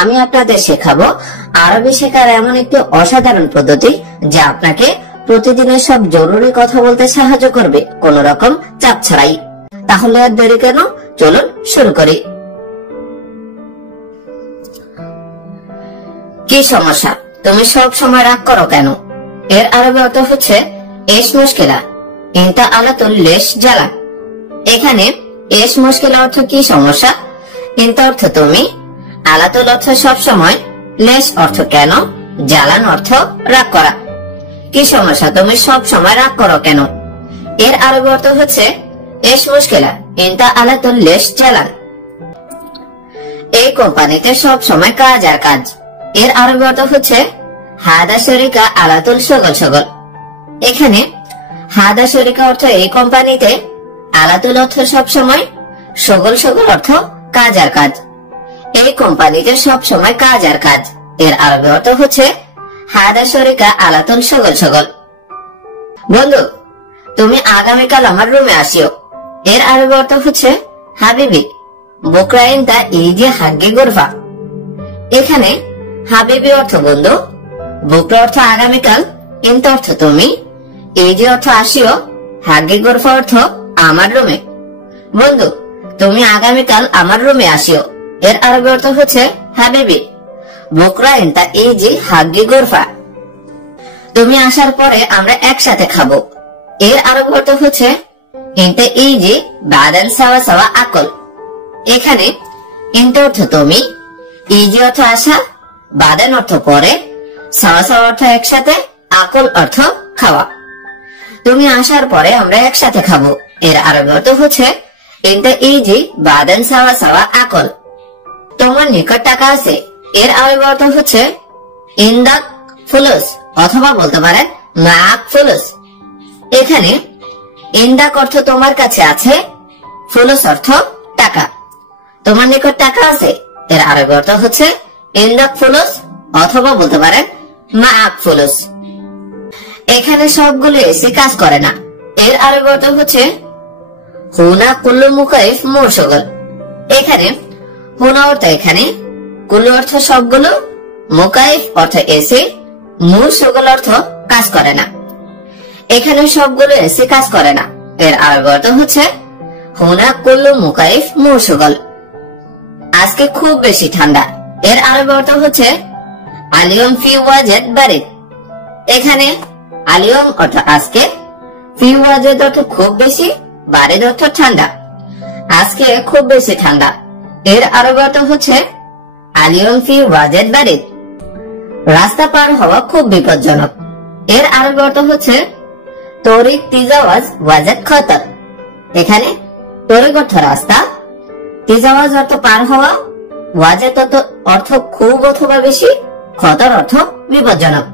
আমি আপনাদের শেখাবো আরবি শেখার এমন একটি অসাধারণ পদ্ধতি যা আপনাকে প্রতিদিনের সব জরুরি কথা বলতে সাহায্য করবে কোন রকম চাপ ছাড়াই। তাহলে আর দেরি কেন, চলুন শুরু করি। কি সমস্যা? তুমি সব সময় রাগ করো কেন? এর আরবি অর্থ হচ্ছে এশ মুশকিলা ইনতা আলাতুল লেশ জ্বালা। এখানে এশ মুশকিলা অর্থ কি সমস্যা, ইনতা অর্থ তুমি, আলাতুল অর্থ সব সময়, লেশ অর্থ কেন, জ্বালান অর্থ রাগ করা। কি সমস্যা? তুমি সব সময় রাগ করো কেন? এর আরবি অর্থ হচ্ছে এশ মুশকিলা ইনতা আলাতুল লেশ জ্বালান। এই কোম্পানিতে সব সময় কাজ আর কাজ। এর আরবি অর্থ হচ্ছে হাদা শরিকা আলাতুল শগল শগল। এখানে হাদা শরিকা অর্থ এই কোম্পানিতে, আলাতুল অর্থ সব সময়, শগল শগল অর্থ কাজ আর কাজ। এই কোম্পানিতে সব সময় কাজ আর কাজ। এর আরবি অর্থ হচ্ছে হাদা শরিকা আলাতুল শগল শগল। বন্ধু, তুমি আগামীকাল আমার রুমে আসিও। এর আরবি অর্থ হচ্ছে হাবিবি বুকরা ইনতা ইজি হাগ্গি গুরফা। এখানে হাবিবি অর্থ বন্ধু, বুকরা অর্থ আগামীকাল, ইনতা অর্থ তুমি, ইজি অর্থ আসিও, হাগ্গি গুরফা অর্থ আমার রুমে। বন্ধু, তুমি আগামীকাল আমার রুমে আসিও। এর আরবি অর্থ হচ্ছে হাবিবি বুকরা ইনতা ইজি হাগ্গি গুরফা। তুমি আসার পরে আমরা একসাথে খাবো। এর আরবি অর্থ হচ্ছে ইনতা ইজি বাদান সাওয়া সাওয়া আকল। এখানে ইনতা অর্থ তুমি, ইজি অর্থ আসা, বাদান অর্থ পরে, সাওয়া সাওয়া অর্থ একসাথে, আকল অর্থ খাওয়া। তুমি আসার পরে আমরা একসাথে খাবো। এর আরবি অর্থ হচ্ছে ইনতা ইজি বাদান সাওয়া সাওয়া আকল। তোমার নিকট টাকা আছে। এর আরবি অর্থ হচ্ছে ইনদাক ফুলুস, অথবা বলতে পারেন মাক ফুলুস। এখানে ইনদাক অর্থ তোমার কাছে আছে, ফুলুস অর্থ টাকা। তোমার নিকট টাকা আছে। এর আরবি অর্থ হচ্ছে ইনদাক ফুলুস, অথবা বলতে পারেন মাক ফুলুস। এখানে সবগুলো এসি কাজ করে না। এর আরবি অর্থ হচ্ছে হুনা কুল্লু মুকাইফ মুশগল। এখানে হুনা অর্থ এখানে, কুল্লু অর্থ সবগুলো, মুকাইফ অর্থ এসি, মুশগল অর্থ কাজ করে না। এখানে সবগুলো এসি কাজ করে না। এর আরবি অর্থ হচ্ছে হুনা কুল্লু মুকাইফ মুশগল। আজকে খুব বেশি ঠান্ডা। এর আরবি অর্থ হচ্ছে আলিয়ম ফি ওয়াজেদ বারিদ। এখানে আলিয়ম অর্থ আজকে, ফি ওয়াজেদ অর্থ খুব বেশি, বারিদ অর্থ ঠান্ডা। আজকে খুব বেশি ঠান্ডা। এর আরবি অর্থ হচ্ছে আলিয়ম ফি ওয়াজেদ বারিদ। রাস্তা পার হওয়া খুব বিপজ্জনক। এর আরবি অর্থ হচ্ছে তরিক তিজাওয়াজ ওয়াজেদ খতর। এখানে তরিক অর্থ রাস্তা, তিজাওয়াজ অর্থ পার হওয়া, ওয়াজেদ অর্থ খুব অথবা বেশি, খতর অর্থ বিপজ্জনক।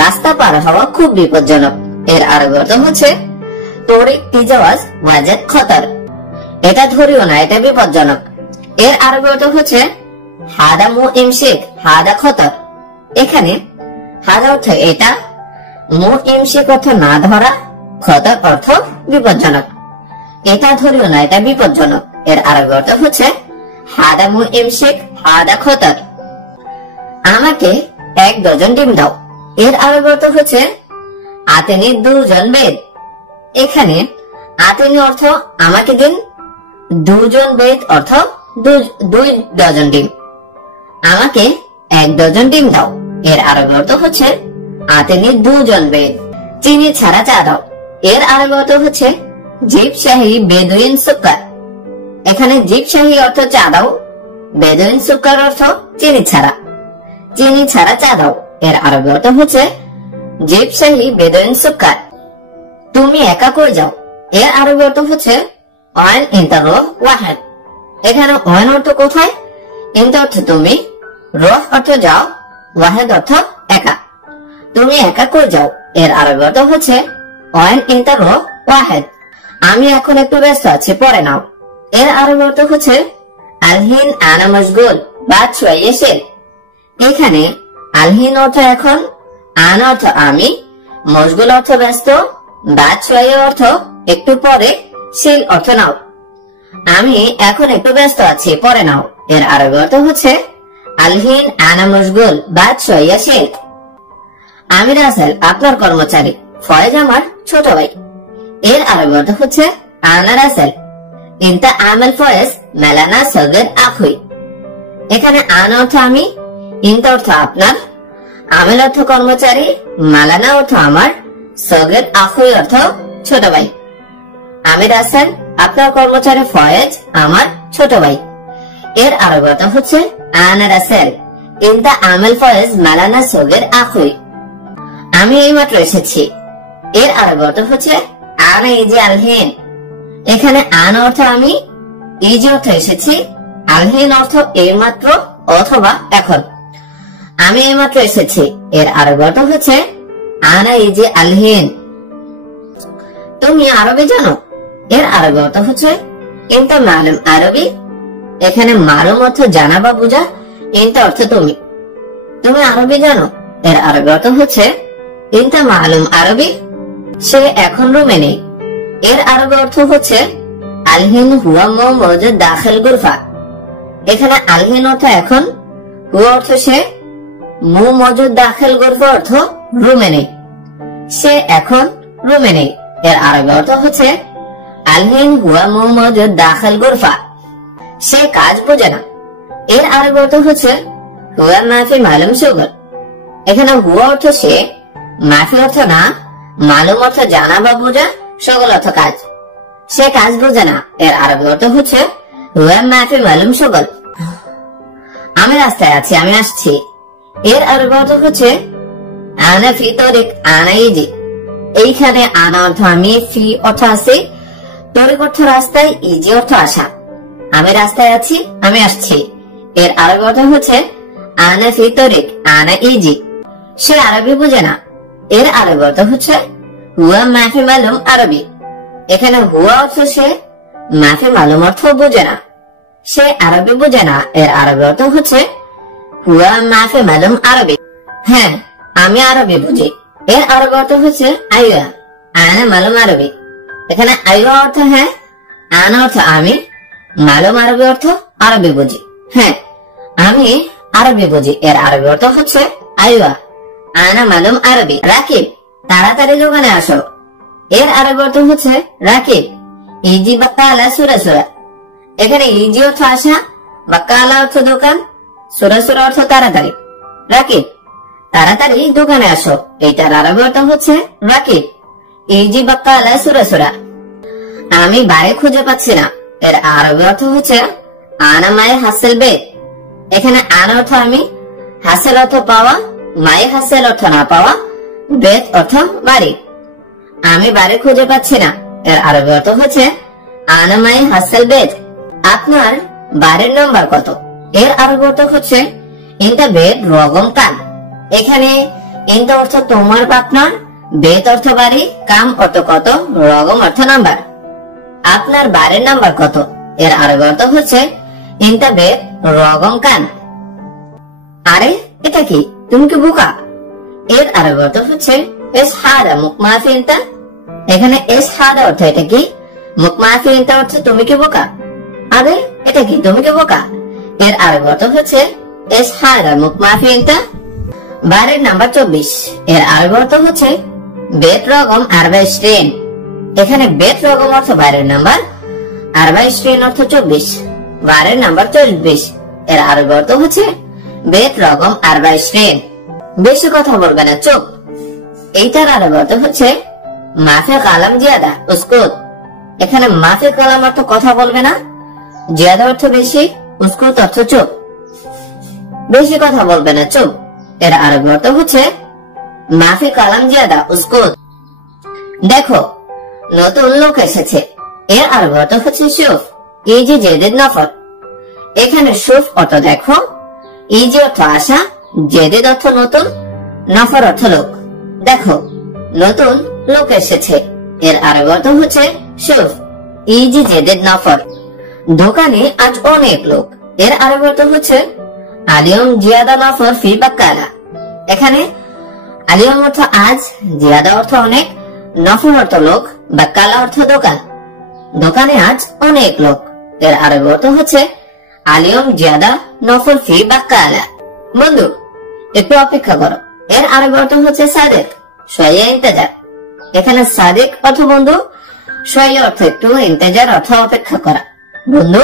রাস্তা পার হওয়া খুব বিপজ্জনক। এর আরবি অর্থ হচ্ছে তরিক তিজাওয়াজ ওয়াজেদ খতর। এটা ধরিও না, এটা বিপজ্জনক। এর আরবি অর্থ হচ্ছে হাদা মু ইমশিক হাদা খতর। এখানে হাদা অর্থ এটা, মু ইমশিক অর্থ না ধরা, খতর অর্থ বিপজ্জনক। এটা ধরিও না, এটা বিপজ্জনক। এর আরবি অর্থ হচ্ছে হাদা মু ইমশিক হাদা খতর। আমাকে 1 ডজন ডিম দাও। এর আরবি অর্থ হচ্ছে আতেনি 2 জন বেদ। এখানে আতেনি অর্থ আমাকে দিন, 2 জন বেদ অর্থ 2 ডজন ডিম। আমাকে 1 ডজন ডিম দাও। এর আরবি অর্থ হচ্ছে আতেনি 2 জন বেদ। চিনি ছাড়া চা দাও। এর আরবি অর্থ হচ্ছে জিপ শাহী বেদুইন সুক্কার। এখানে জিপ শাহী অর্থ চা দাও, বেদুইন সুক্কার অর্থ চিনি ছাড়া। চিনি ছাড়া চা দাও। এর আরবি অর্থ হচ্ছে জিপ শাহী বেদুইন সুক্কার। তুমি একা কই যাও। এর আরবি অর্থ হচ্ছে ওয়ান ইনতা রোহ ওয়াহেদ। এখানে ওয়ান অর্থ কোথায়, ইনতা অর্থ তুমি, রোহ অর্থ যাও, ওয়াহেদ অর্থ একা। তুমি একা কই যাও। এর আরবি অর্থ হচ্ছে ওয়ান ইনতা রোহ ওয়াহেদ। আমি এখন একটু ব্যস্ত আছি, পরে নাও। এর আরবি অর্থ হচ্ছে আলহিন আনা মশগুল বাদ শুয়াইয়ে শের। এখানে আলহিন অর্থ এখন, আনা অর্থ আমি, মশগুল অর্থ ব্যস্ত, বাদ শুয়াইয়ে অর্থ একটু পরে, শের অর্থ নাও। আমি এখন একটু ব্যস্ত আছি, পরে নাও। এর আরবি অর্থ হচ্ছে আলহিন আনা মশগুল বাদ শোয়া শেখ। আমি রাসেল আপনার কর্মচারী, ফয়েজ আমার ছোট ভাই। এর আরবি অর্থ হচ্ছে আনা রাসেল ইনতা আমাল ফয়েজ মেলানা সগের আখুই। এখানে আনা অর্থ আমি, ইনতা অর্থ আপনার, আমেল অর্থ কর্মচারী, মালানা অর্থ আমার, সগের আখুই অর্থ ছোট ভাই। আমি রাসেল আপনার কর্মচারী, ফয়েজ আমার ছোট ভাই। এর আরবি অর্থ হচ্ছে আনা রাসেল ইনতা আমাল ফয়েজ মালানা সগের আখুই। আমি এইমাত্র এসেছি। এর আরবি অর্থ হচ্ছে আনা ইজি আলহিন। এখানে আনা অর্থ আমি, ইজি অর্থ এসেছি, আলহিন অর্থ এইমাত্র অথবা এখন। আমি এইমাত্র এসেছি। এর আরবি অর্থ হচ্ছে আনা ইজি আলহিন। তুমি আরবি জানো? এর আরবি অর্থ হচ্ছে ইনতা মালুম আরবি। এখানে মালুম অর্থ জানা বা বোঝা, ইনতা অর্থ তুমি। তুমি আরবি জানো? এর আরবি অর্থ হচ্ছে ইনতা মালুম আরবি। সে এখন রুমে নেই। এর আরবি অর্থ হচ্ছে আলহিন হুয়া মৌজুদ দাখিল গুরফা। এখানে আলহিন অর্থ এখন, হুয়া অর্থ সে, মৌজুদ দাখিল গুরফা অর্থ রুমে নেই। সে এখন রুমে নেই। এর আরবি অর্থ হচ্ছে আলহিন হুয়া মৌজুদ দাখিল গুরফা। সে কাজ বোঝে না। এর আরবি অর্থ হচ্ছে হুয়া মাফি মালুম শুগল। এখানে হুয়া অর্থ সে, মাফি অর্থ না, মালুম অর্থ জানা বা বোঝা, সকল অর্থ কাজ। সে কাজ বোঝে না। এর আরবি অর্থ হচ্ছে হুয়া মাফি মালুম শুগল। আমি রাস্তায় আছি, আমি আসছি। এর আরবি অর্থ হচ্ছে আনা ফি তরিক আনা ইজি। এইখানে আনা অর্থ আমি, ফি অর্থ আছে, তরিক অর্থ রাস্তায়, ইজি অর্থ আসা। আমি রাস্তায় আছি, আমি আসছি। এর আরবি অর্থ হচ্ছে আনা ফি তরিক আনা ইজি। সে আরবি বোঝে না। এর আরবি অর্থ হচ্ছে হুয়া মাফি মালুম আরবি। এখানে হুয়া অর্থ সে, মাফি মালুম অর্থ বোঝে না। সে আরবি বোঝে না। এর আরবি অর্থ হচ্ছে হুয়া মাফি মালুম আরবি। হ্যাঁ, আমি আরবি বুঝি। এর আরবি অর্থ হচ্ছে আইয়া আনা মালুম আরবি। এখানে আইয়া অর্থ হ্যাঁ, আনা অর্থ আমি, মালুম আরবি অর্থ আরবি বুঝি। হ্যাঁ, আমি আরবি বুঝি। এর আরবি অর্থ হচ্ছে আইয়া আনা মালুম আরবি। রাকিব তাড়াতাড়ি দোকানে আসো। এর আরবি অর্থ হচ্ছে রাকিব ইজি বাক্কালা সুরা সুরা। এখানে ইজি অর্থ আসা, বাক্কালা অর্থ দোকান, সুরা সুরা অর্থ তাড়াতাড়ি। রাকিব তাড়াতাড়ি দোকানে আসো। এইটার আরবি অর্থ হচ্ছে রাকিব ইজি বাক্কালা সুরা সুরা। আমি বাড়ি খুঁজে পাচ্ছি না। এর আরবি অর্থ হচ্ছে আনা মায়ে হাসেল বে। এখানে আনা অর্থ আমি, হাসেল অর্থ পাওয়া, মায়ে হাসেল অর্থ না পাওয়া, বেত অর্থ বাড়ি। আমি বাড়ি খুঁজে পাচ্ছি না। এর আরবি অর্থ হচ্ছে আনা মায়ে হাসেল বেত। আপনার বাড়ির নম্বর কত? এর আরবি অর্থ হচ্ছে ইনতা বেত রগম কান। এখানে ইনতা অর্থ তোমার বা আপনার, বেত অর্থ বাড়ি, কাম অর্থ কত, রগম অর্থ নাম্বার। আপনার বাড়ির নাম্বার কত? এর আরবি অর্থ হচ্ছে ইনতা বেত রগম কান। আরে এটা কি? তুমি কি বোকা? এর আরবি অর্থ হচ্ছে এস হাদা মুকমাফি ইনতা। এখানে এস হাদা অর্থ এটা কি, মুকমাফি ইনতা অর্থ তুমি কি বোকা। আরে এটা কি? তুমি কি বোকা? এর আরবি অর্থ হচ্ছে এস হাদা মুকমাফি ইনতা। বাড়ির নাম্বার 24। এর আরবি অর্থ হচ্ছে বেত রগম আরবা স্ট্রেন। এখানে বেত রগম অর্থ বাড়ির নাম্বার, আরবা স্ট্রেন অর্থ 24, বাড়ির নাম্বার 24। এর আরবি অর্থ হচ্ছে বেত রগম আরবা স্ট্রেন। বেশি কথা বলবে না, চুপ। এইটার আরবি অর্থ হচ্ছে মাফে কালাম জিয়াদা উস্কুত। এখানে মাফে কালাম অর্থ কথা বলবে না, জিয়াদা অর্থ বেশি, উস্কুত অর্থ চুপ। বেশি কথা বলবে না, চুপ। এর আরবি অর্থ হচ্ছে মাফে কালাম জিয়াদা উস্কুত। দেখো নতুন লোক এসেছে। এর আরবি অর্থ হচ্ছে শুফ ইজি জেদিদ নফর। এখানে শুফ অর্থ দেখো, ইজি অর্থ আসা, জেদিদ অর্থ নতুন, নফর অর্থ লোক। দেখো নতুন লোক এসেছে। এর আরবি অর্থ হচ্ছে শুফ ইজি জেদিদ নফর। দোকানে আজ অনেক লোক। এর আরবি অর্থ হচ্ছে আলিয়ম জিয়াদা নফর ফি বাক্কালা। এখানে আলিয়ম অর্থ আজ, জিয়াদা অর্থ অনেক, নফর অর্থ লোক, বাক্কালা অর্থ দোকান। দোকানে আজ অনেক লোক। এর আরবি অর্থ হচ্ছে আলিয়ম জিয়াদা নফল ফি বাক্কা আলা। বন্ধু একটু অপেক্ষা করো, এর আরবি অর্থ হচ্ছে সাদেক, শোয়া ইন্তেজার। এখানে সাদেক অর্থ বন্ধু, শোয়া অর্থ একটু, ইন্তেজার অর্থ অপেক্ষা করা। বন্ধু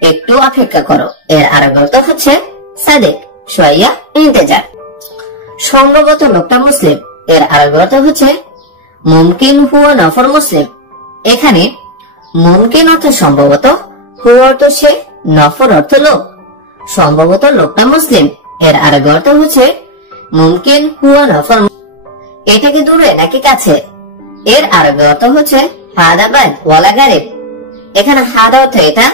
একটু অপেক্ষা করো, এর আরবি অর্থ হচ্ছে সাদেক, শোয়া ইন্তেজার। সম্ভবত লোকটা মুসলিম, এর আরবি অর্থ হচ্ছে মুমকিন হুয়া নফর মুসলিম। এখানে মুমকিন অর্থ সম্ভবত, হুয়া অর্থ সে, নফর অর্থ লোক। সম্ভবত লোকটা মুসলিম, এর আরবি অর্থ হচ্ছে মুমকিন হুয়া নফর। এটা কি দূরে নাকি কাছে? এর আরবি অর্থ হচ্ছে হাদা বাইদ ওয়ালা গারিব। এখানে হাদা অর্থ এটা,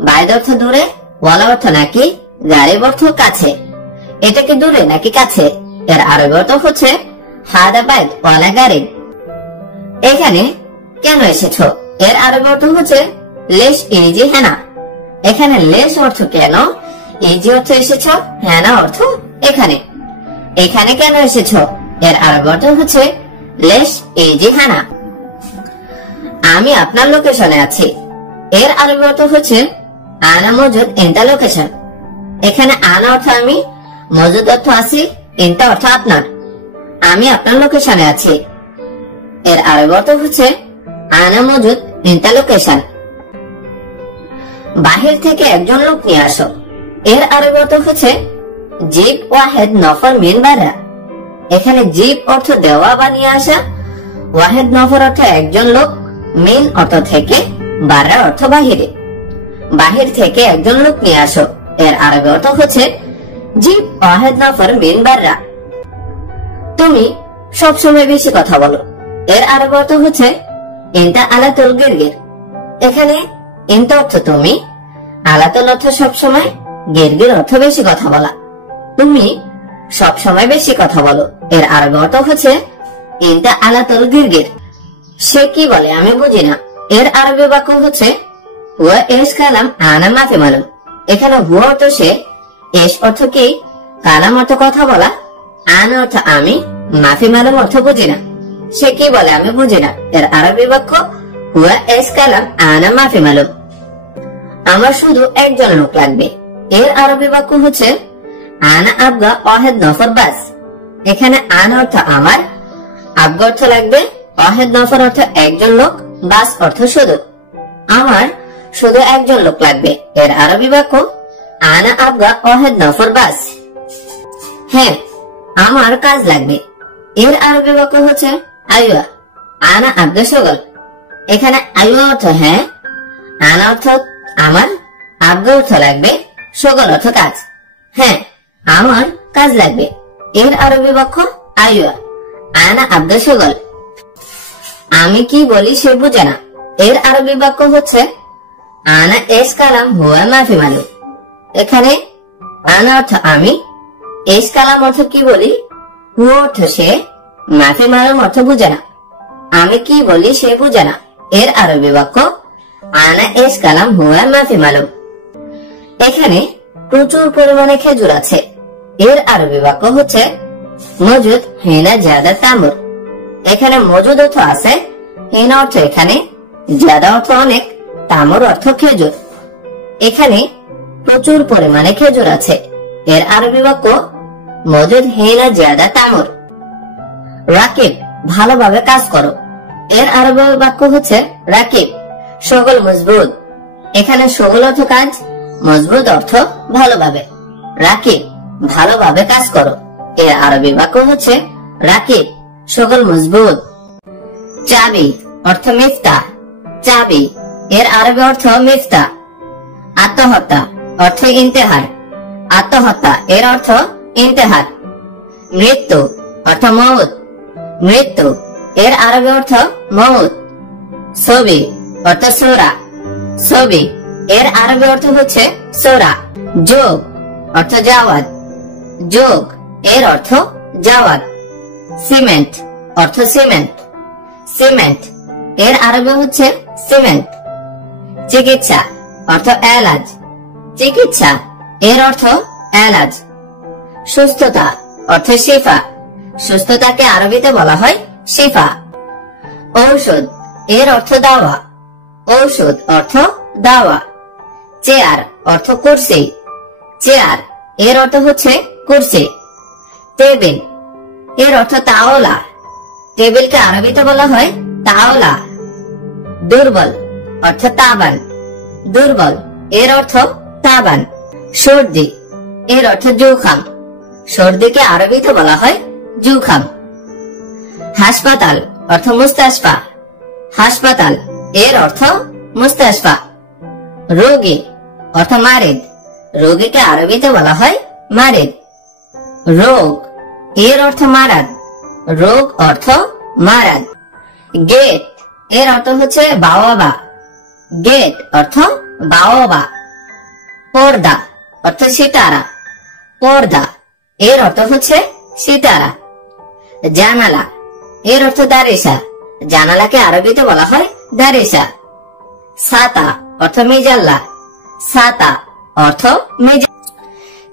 বাইদ অর্থ দূরে, ওয়ালা অর্থ নাকি, গারিব অর্থ কাছে। এটা কি দূরে নাকি কাছে? এর আরবি অর্থ হচ্ছে হাদা বাইদ ওয়ালা গারিব। এখানে কেন এসেছো? এর আরবি অর্থ হচ্ছে লেশ ইজি হেনা। এখানে লেশ অর্থ কেন, ইজি অর্থ এসেছো, হেনা অর্থ এখানে। এখানে কেন এসেছো? এর আরবি অর্থ হচ্ছে লেশ ইজি হেনা। আমি আপনার লোকেশনে আছি। এর আরবি অর্থ হচ্ছে আনা মজুদ ইনতা লোকেশন। এখানে আনা অর্থ আমি, মজুদ অর্থ আছি, ইনতা অর্থ আপনার। আমি আপনার লোকেশনে আছি। এর আরবি অর্থ হচ্ছে আনা মজুদ ইনতা লোকেশন। বাহির থেকে একজন লোক নিয়ে আসো। এর আরবি অর্থ হচ্ছে জিব ওয়াহেদ নফর মিন বারা। এখানে জিব অর্থ দেওয়া বা নিয়ে আসা, ওয়াহেদ নফর অর্থ একজন লোক, মিন অর্থ থেকে, বারা অর্থ বাহিরে। বাহির থেকে একজন লোক নিয়ে আসো, এর আরবি অর্থ হচ্ছে জিব ওয়াহেদ নফর মিন বারা। তুমি সবসময় বেশি কথা বলো। এর আরবি অর্থ হচ্ছে ইনতা আলাতুল গিরগির। এখানে ইনতা অর্থ তুমি, আলাতুল অর্থ সবসময়, গিরগির অর্থ বেশি কথা বলা। তুমি সবসময় বেশি কথা বলো, এর আরবি অর্থ হচ্ছে ইনতা আলাতুল গিরগির। সে কি বলে আমি বুঝি না। এর আরবি বাক্য হচ্ছে হুয়া এস কালাম আনা মাফি মালুম। এখানে হুয়া অর্থ সে, এস অর্থ কি, কালাম অর্থ কথা বলা, আনা অর্থ আমি, মাফি মালুম অর্থ বুঝি না। সে কি বলে আমি বুঝি না। এর আরবি বাক্য হুয়া এস কালাম আনা মাফি মালুম। আমার শুধু একজন লোক লাগবে। এর আরবি বাক্য হচ্ছে আনা আবগা ওয়াহেদ নফর বাস। এখানে আনা অর্থ আমার, আবগা অর্থ লাগবে, ওয়াহেদ নফর অর্থ একজন লোক, বাস অর্থ শুধু। আমার শুধু একজন লোক লাগবে। এর আরবি বাক্য আনা আবগা ওয়াহেদ নফর বাস। হ্যাঁ আমার কাজ লাগবে। এর আরবি বাক্য হচ্ছে আইয়া আনা আবগা শগল। এখানে আইয়া অর্থ হ্যাঁ, আনা অর্থ আমার, আবগা অর্থ লাগবে, শগল অর্থ কাজ। হ্যাঁ আমার কাজ লাগবে। এর আরবি বাক্য আইয়া আনা আবগা শগল। আমি কি বলি সে বুঝে না। এর আরবি বাক্য হচ্ছে আনা এস কালাম হুয়া মাফি মালুম। এখানে আনা অর্থ আমি, এস কালাম অর্থ কি বলি, হুয়া অর্থ সে, মাফি মালুম অর্থ বুঝে না। আমি কি বলি সে বুঝে না। এর আরবি বাক্য আনা এস কালাম হুয়া মাফি মালুম। এখানে প্রচুর পরিমাণে খেজুর আছে। এর আরবি বাক্য হচ্ছে মজুদ হিনা জিয়াদা তামুর। এখানে মজুদ অর্থ আছে, হিনা অর্থ এখানে, জিয়াদা অর্থ অনেক, তামুর অর্থ খেজুর। এখানে প্রচুর পরিমাণে খেজুর আছে। এর আরবি বাক্য মজুদ হিনা জিয়াদা তামুর। রাকিব ভালোভাবে কাজ করো। এর আরবি বাক্য হচ্ছে রাকিব শগল মজবুত। এখানে শগল অর্থ কাজ, মজবুত অর্থ ভালোভাবে। রাকিব ভালোভাবে কাজ করো। এর আরবি বাক্য হচ্ছে রাকিব শগল মজবুত। চাবি অর্থ মিফতা। চাবি এর আরবি অর্থ মিফতা। আত্মহত্যা অর্থ ইন্তেহার। আত্মহত্যা এর অর্থ ইন্তেহার। মৃত্যু অর্থ মউত। মৃত্যু এর আরবি অর্থ মউত। ছবি অর্থ সূরা। ছবি এর আরবি অর্থ হচ্ছে সূরা। যোগ অর্থ জাওয়াদ। যোগ এর অর্থ জাওয়াদ। সিমেন্ট অর্থ সিমেন্ট। সিমেন্ট এর আরবি হচ্ছে সিমেন্ট। চিকিৎসা অর্থ এলাজ। চিকিৎসা এর অর্থ এলাজ। সুস্থতা অর্থ শিফা। সুস্থতাকে আরবিতে বলা হয় শিফা। ঔষধ এর অর্থ দাওয়া। ঔষধ অর্থ দাওয়া। চেয়ার অর্থ কুরসি। চেয়ার এর অর্থ হচ্ছে কুরসি। টেবিল এর অর্থ তাওলা। টেবিলকে আরবিতে বলা হয় তাওলা। দুর্বল অর্থ তাবান। দুর্বল এর অর্থ তাবান। সর্দি এর অর্থ জুখাম। সর্দিকে আরবিতে বলা হয় জুখাম। হাসপাতাল অর্থ মুস্তাশফা। হাসপাতাল এর অর্থ মুস্তাশফা। রোগী অর্থ মারিদ। রোগীকে আরবিতে বলা হয় মারিদ। রোগ এর অর্থ মারাদ। রোগ অর্থ মারাদ। গেট এর অর্থ হচ্ছে বাওয়াবা। গেট অর্থ বাওয়াবা। পর্দা অর্থ সিতারা। পর্দা এর অর্থ হচ্ছে সিতারা। জানালা এর অর্থ দারিসা। জানালাকে আরবিতে বলা হয় দারিসা। ছাতা অর্থ মিজাল্লা। ছাতা অর্থ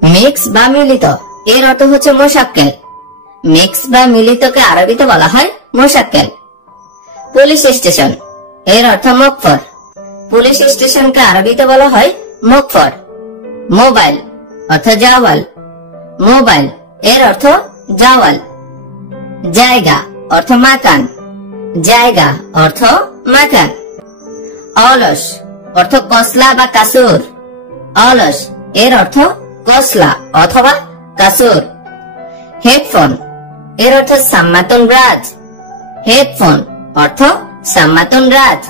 মিক্স বা মিলিত এর অর্থ হচ্ছে মোশাক্কেল। মিক্স বা মিলিতকে আরবিতে বলা হয় মোশাক্কেল। পুলিশ স্টেশন এর অর্থ মকফর। পুলিশ স্টেশনকে আরবিতে বলা হয় মকফর। মোবাইল অর্থ জাওয়াল। মোবাইল এর অর্থ জাওয়াল। জায়গা অর্থ মাকান। জায়গা অর্থ মাকান। অলস অর্থ কসলা বা কাসুর। অলস এর অর্থ কসলা অথবা কাসুর। হেডফোন এর অর্থ সাম্মাতুন রাজ। হেডফোন অর্থ সাম্মাতুন রাজ।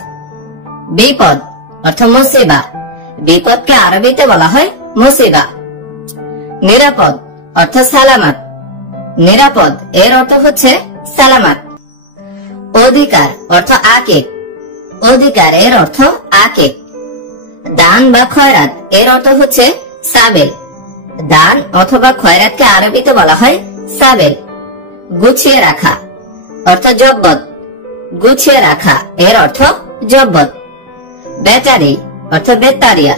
বিপদ অর্থ মুসিবা। বিপদকে আরবিতে বলা হয় মুসিবা। নিরাপদ অর্থ সালামাত। নিরাপদ এর অর্থ হচ্ছে সালামাত। অধিকার অর্থ আকিক। অধিকার এর অর্থ আকিক। দান বা খয়রাত এর অর্থ হচ্ছে সাবেল। দান অথবা খয়রাতকে আরবিতে বলা হয় সাবেল। গুছিয়ে রাখা অর্থ জব্বত। গুছিয়ে রাখা এর অর্থ জব্বত। ব্যাটারি অর্থ বেতারিয়া।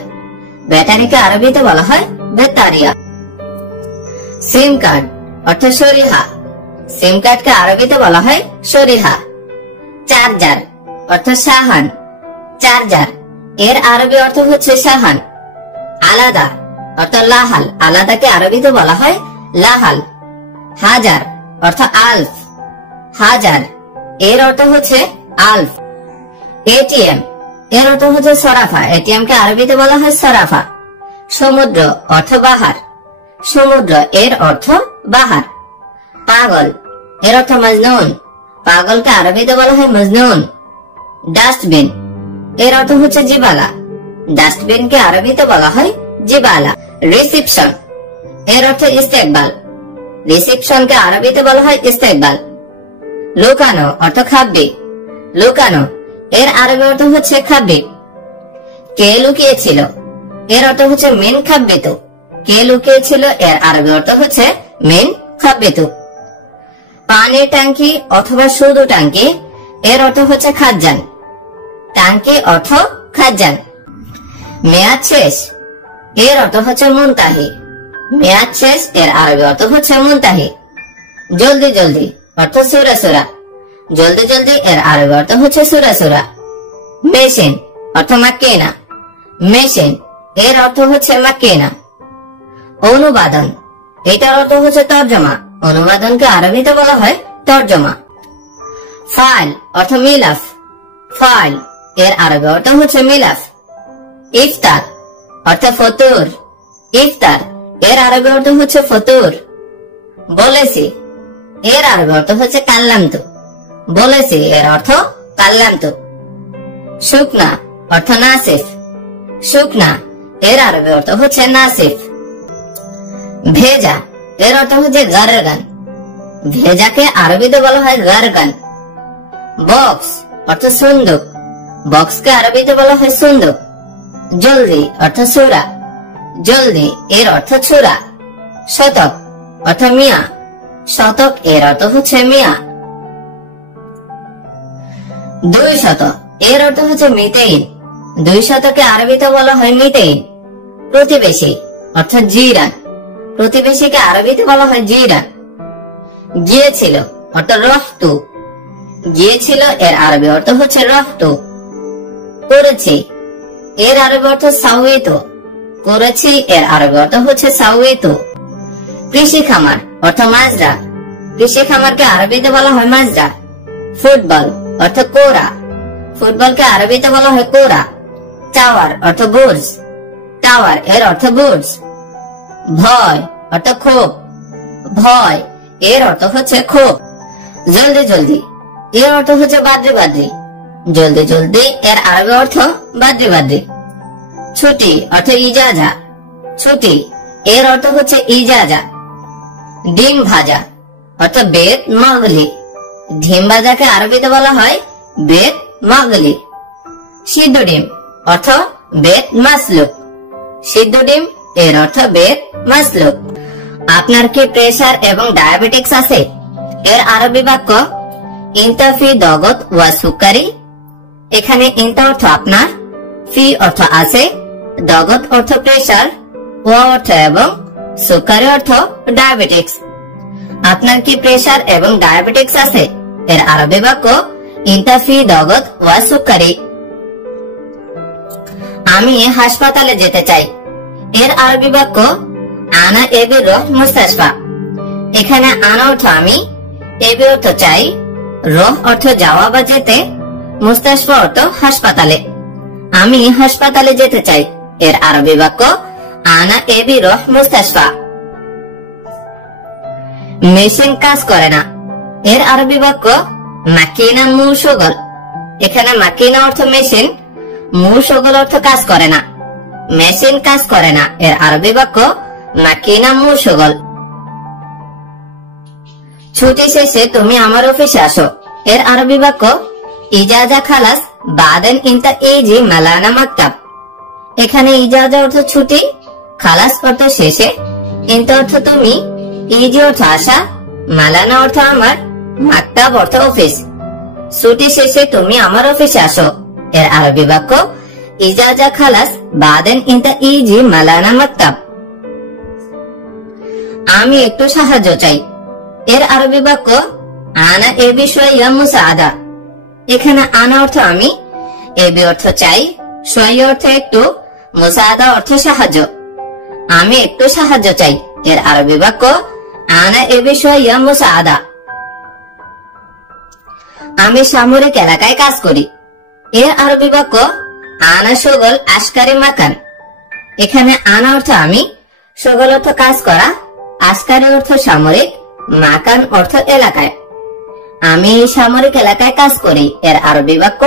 ব্যাটারিকে আরবিতে বলা হয় বেতারিয়া। সিম কার্ড অর্থ শরীহা। সিম কার্ডকে আরবিতে বলা হয় শরীহা। চার্জার অর্থ শাহান। চার্জার এর আরবি অর্থ হচ্ছে শাহান। আলাদা অর্থ লাহাল। আলাদাকে আরবিতে বলা হয় লাহাল। হাজার অর্থ আলফ। হাজার এর অর্থ হচ্ছে আলফ। এটিএম এর অর্থ হচ্ছে সরাফা। এটিএম কে আরবিতে বলা হয় সরাফা। সমুদ্র অর্থ বাহার। সমুদ্র এর অর্থ বাহার। পাগল এর অর্থ মজনুন। পাগলকে আরবিতে বলা হয় মজনুন। ডাস্টবিন এর অর্থ হচ্ছে জিবালা। ডাস্টবিনকে আরবিতে বলা হয় জিবালা। রিসিপশন এর অর্থ ইস্তেকবাল। রিসিপশনকে আরবিতে বলা হয় ইস্তেকবাল। লুকানো অর্থ খাব্বি। লুকানো এর আরবি অর্থ হচ্ছে খাব্বি। কে লুকিয়েছিল এর অর্থ হচ্ছে মিন খাব্বিতু। কে লুকিয়েছিল এর আরবি অর্থ হচ্ছে মিন খাব্বিতু। পানির ট্যাঙ্কি অথবা শুধু ট্যাঙ্কি এর অর্থ হচ্ছে খাজ্জান। ট্যাঙ্কি অর্থ খাজ্জান। মেয়াদ শেষ এর অর্থ হচ্ছে মুনতাহি। মেয়াদ শেষ এর আরবি অর্থ হচ্ছে মুনতাহি। জলদি জলদি অর্থ সুরা সুরা। জলদি জলদি এর আরবি অর্থ হচ্ছে সুরা সুরা। মেশিন অর্থ মাক্কিনা। মেশিন এর অর্থ হচ্ছে মাক্কিনা। অনুবাদন এটার অর্থ হচ্ছে তর্জমা। অনুবাদনকে আরবিতে বলা হয় তর্জমা। ফাইল অর্থ মিলাফ। ফাইল এর আরবি অর্থ হচ্ছে মিলাফ। ইফতার অর্থ ফতুর। ইফতার এর আরবি অর্থ হচ্ছে ফতুর। বলেছি এর আরবি অর্থ হচ্ছে কাল্লামতু। বলেছি এর অর্থ কাল্লামতু। শুকনা অর্থ নাসিফ। শুকনা এর আরবি অর্থ হচ্ছে নাসিফ। ভেজা এর অর্থ হচ্ছে গারগান। ভেজাকে আরবিতে বলা হয় গারগান। বক্স অর্থ সুন্দুক। বক্সকে আরবিতে বলা হয় সুন্দুক। জলদি অর্থ সুরা। জলদি এর অর্থ ছুরা। শতক অর্থ মিয়া। শতক এর অর্থ হচ্ছে মিয়া। 200 এর অর্থ হচ্ছে মিতেইন। 200কে আরবিতে বলা হয় মিতেইন। প্রতিবেশী অর্থ জিরান। প্রতিবেশীকে আরবিতে বলা হয় জিরান। গিয়েছিল অর্থ রহতু। গিয়েছিল এর আরবি অর্থ হচ্ছে রহতু। করেছি এর আরবি অর্থ সাউইতু। করেছি এর আরবি অর্থ হচ্ছে সাওয়াইতু। কৃষি খামার অর্থ মাজরা, কৃষি খামারকে আরবিতে বলা হয় মাজরা। ফুটবল অর্থ কোরা, ফুটবলকে আরবিতে বলা হয় কোরা। টাওয়ার অর্থ বুর্জ, টাওয়ার এর অর্থ বুর্জ। ভয় অর্থ ক্ষোভ, ভয় এর অর্থ হচ্ছে ক্ষোভ। জলদি জলদি এর অর্থ হচ্ছে বাদ্রি বাদ্রি, জলদি জলদি এর আরবি অর্থ বাদ্রি বাদ্রি। ছুটি অর্থ ইজাজা, ছুটি এর অর্থ হচ্ছে ইজাজা। ডিম ভাজা অর্থ বেত মাগলি, ডিম ভাজাকে আরবিতে বলা হয় বেত মাগলি। সিদ্ধ ডিম অর্থ বেত মাসলুক, সিদ্ধ ডিম এর অর্থ বেত মাসলুক। আপনার কি প্রেসার এবং ডায়াবেটিক্স আছে? এর আরবি বাক্য ইনতা ফি দগত ওয়া সুকারি। এখানে ইনতা অর্থ আপনার, ফি অর্থ আছে, দগত অর্থ প্রেসার, ওয়া অর্থ এবং, সুকারি অর্থ ডায়াবেটিক্স। আপনার কি প্রেসার এবং ডায়াবেটিক্স আছে? এর আরবি বাক্য ইনতা ফি দগত ওয়া সুকারি। আমি হাসপাতালে যেতে চাই। এর আরবি বাক্য আনা এবি রহ মুস্তাশফা। এখানে আনা অর্থ আমি, এবি অর্থ চাই, রহ অর্থ যাওয়া বা যেতে, মুস্তাশফা অর্থ হাসপাতালে। আমি হাসপাতালে যেতে চাই। এর আরবি বাক্য আনা এবি রহ মুস্তাশফা। মেশিন কাজ করে না। এর আরবি বাক্য মাকিনা মু শগল। এখানে মাকিনা অর্থ মেশিন, মু শগল অর্থ কাজ করে না, মেশিন কাজ করে না। এর আরবি বাক্য মাকিনা মু শগল। ছুটি শেষে তুমি আমার অফিসে আসো। এর আরবি বাক্য ইজাজা খালাস বাদেন ইনতা ইজি মালানা মাকতাব। এখানে ইজাজা অর্থ ছুটি, খালাস অর্থ শেষে, ইনতা অর্থ তুমি, ইজি অর্থ আসা, মালানা অর্থ আমার, মাকতাব অর্থ অফিস। ছুটি শেষে তুমি আমার অফিসে আসো। এর আরবি বাক্য ইজাজা খালাস বাদেন ইনতা ইজি মালানা মাকতাব। আমি একটু সাহায্য চাই। এর আরবি বাক্য আনা এবি শুয়াইয়া মুসাআদা। এখানে আনা অর্থ আমি, এবি অর্থ চাই, শুয়াইয়া অর্থ একটু, মুসাআদা অর্থ সাহায্য। আমি একটু সাহায্য চাই। এর আরবি বাক্য আনা এবি শুয়াইয়া মুসাআদা। আমি সামরিক এলাকায় কাজ করি। এর আরবি বাক্য আনা শগল আশকারি মাকান। এখানে আনা অর্থ আমি, শগল অর্থ কাজ করা, আশকারি অর্থ সামরিক, মাকান অর্থ এলাকায়। আমি এই সামরিক এলাকায় কাজ করি। এর আরবি বাক্য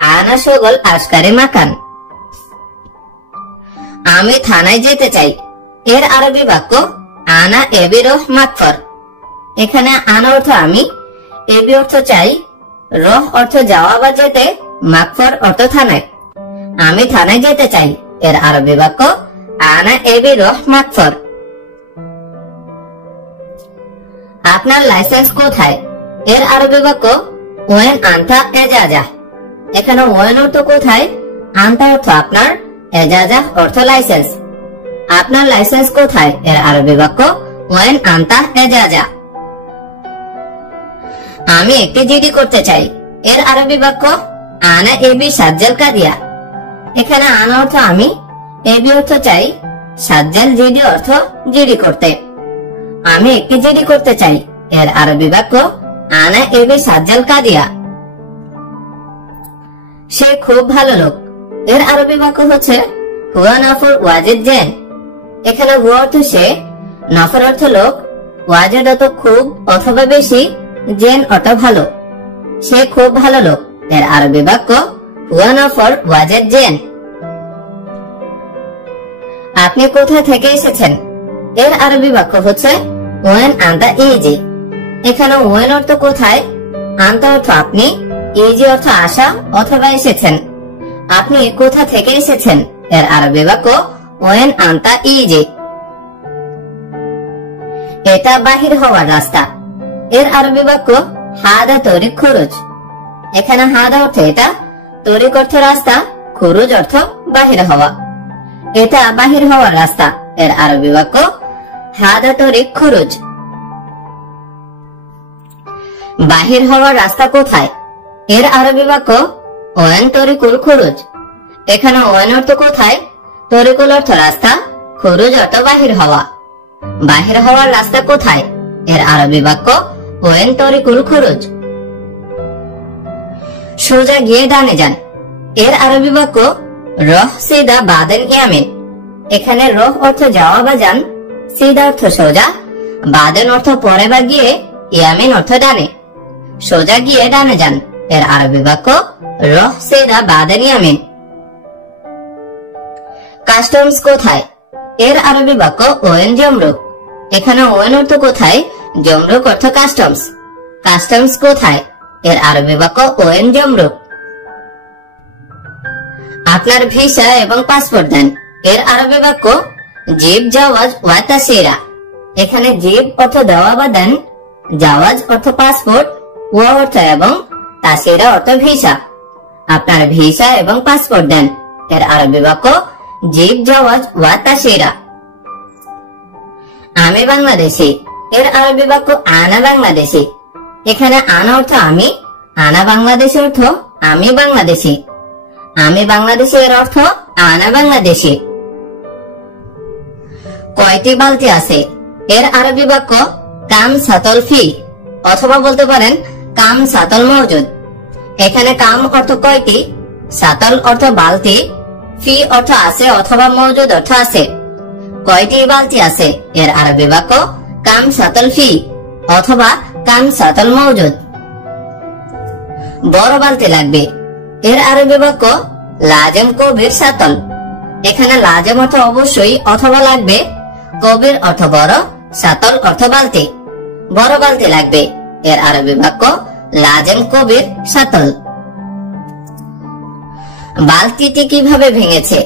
আনা শগল আশকারি মাকান। আমি থানায় যেতে চাই। এর আরবি বাক্য আনা এবি রহ মাকফর। এখানে আনা অর্থ আমি, এবি অর্থ চাই, রহ অর্থ যাওয়া বা যেতে, মাকফর অর্থ থানায়। আমি থানায় যেতে চাই। এর আরবি বাক্য আনা এবি রহ মাকফর। আপনার লাইসেন্স কোথায়? এর আরবি বাক্য ওয়েন আনতা এজাজা। এখানে ওয়েন অর্থ কোথায়, আনতা অর্থ আপনার, এজাজা অর্থ লাইসেন্স। আপনার লাইসেন্স কোথায়? এর আরবি বাক্য ওয়েন আনতা এজাজা। আমি একটি জিডি করতে চাই। এর আরবি বাক্য আনা এবি সাজ্জাল কাদিয়া। এখানে আনা অর্থ আমি, এবি অর্থ চাই, সাজ্জাল জিডি অর্থ জিডি করতে। আমি একটি জিডি করতে চাই। এর আরবি বাক্য আনা এবি সাজ্জাল কাদিয়া। সে খুব ভালো লোক। এর আরবি বাক্য হচ্ছে হুয়া নফর ওয়াজিদ জেন। এখানে হুয়া অর্থ সে, নফর অর্থ লোক, ওয়াজিদ অর্থ খুব অথবা বেশি, জেন অর্থ ভালো। সে খুব ভালো লোক। এর আরবি বাক্য হুয়া নফর ওয়াজিদ জেন। আপনি কোথা থেকে এসেছেন? এর আরবি বাক্য হচ্ছে ওয়েন আনতা ইজি। এখানে ওয়েন অর্থ কোথায়, আনতা অর্থ আপনি, ইজি অর্থ আসা অথবা এসেছেন। আপনি কোথা থেকে এসেছেন? এর আরবি বাক্য ওয়েন আনতা ইজি। এটা বাহির হওয়ার রাস্তা। এর আরবি বাক্য হাদা তরিক খুরুজ। এখানে হাদা অর্থ এটা, তরিক অর্থ রাস্তা, খুরুজ অর্থ বাহির হওয়া। এটা বাহির হওয়ার রাস্তা। এর আরবি বাক্য হাদা তরিক খুরুজ। বাহির হওয়ার রাস্তা কোথায়? এর আরবি বাক্য ওয়ান তরিকুল খুরুজ। এখানে ওয়ান অর্থ কোথায়, তরিকুল অর্থ রাস্তা, খুরুজ অর্থ বাহির হওয়া। বাহির হওয়ার রাস্তা কোথায়? এর আরবি বাক্য ওয়েন তরিকুল খুরুজ। সোজা গিয়ে ডানে যান। এর আরবি বাক্য রহ সিদা বাদেন ইয়ামিন। এখানে রহ অর্থ যাওয়া বা যান, সিদা অর্থ সোজা, বাদেন অর্থ পরে বা গিয়ে, ইয়ামিন অর্থ ডানে। সোজা গিয়ে ডানে যান। এর আরবি বাক্য রহ সিদা বাদেন ইয়ামিন। কাস্টমস কোথায়? এর আরবি বাক্য ওয়েন জমরুক। এখানে ওয়েন অর্থ কোথায়, জমরুক অর্থ কাস্টমস। কাস্টমস কোথায়? এর আরবি বাক্য ওয়েন জমরুক। আপনার ভিসা এবং পাসপোর্ট দেন। এর আরবি বাক্য জিব জাওয়াজ ওয়া তাসিরা। এখানে জিব অর্থ দেওয়া বা দেন, জাওয়াজ অর্থ পাসপোর্ট, ওয়া অর্থ এবং, তাসিরা অর্থ ভিসা। আপনার ভিসা এবং পাসপোর্ট দেন। এর আরবি বাক্য জিব জাওয়াজ ওয়া তাসিরা। আমি বাংলাদেশি। এর আরবি বাক্য আনা বাংলাদেশি। এখানে আনা অর্থ আমি, আনা বাংলাদেশি অর্থ আমি বাংলাদেশি। আমি বাংলাদেশি এর অর্থ আনা বাংলাদেশি। কয়টি বালতি আছে? এর আরবি বাক্য কাম সাতল ফি, অথবা বলতে পারেন কাম সাতল মওজুদ। এখানে কাম অর্থ কয়টি, সাতল অর্থ বালতি, ফি অর্থ আছে অথবা মওজুদ অর্থ আছে। কয়টি বালতি আছে? এর আরবি বাক্য কাম সাতল ফি অথবা কাম সাতল মওজুদ। বড় বালতি লাগবে। এর আরবি বাক্য লাজেম কবির সাতল। এখানে লাজেম অর্থ অবশ্যই অথবা লাগবে, কবির অর্থ বড়, সাতল অর্থ বালতি। বড় বালতি লাগবে। এর আরবি বাক্য লাজেম কবির সাতল। বালতিটি কিভাবে ভেঙেছে?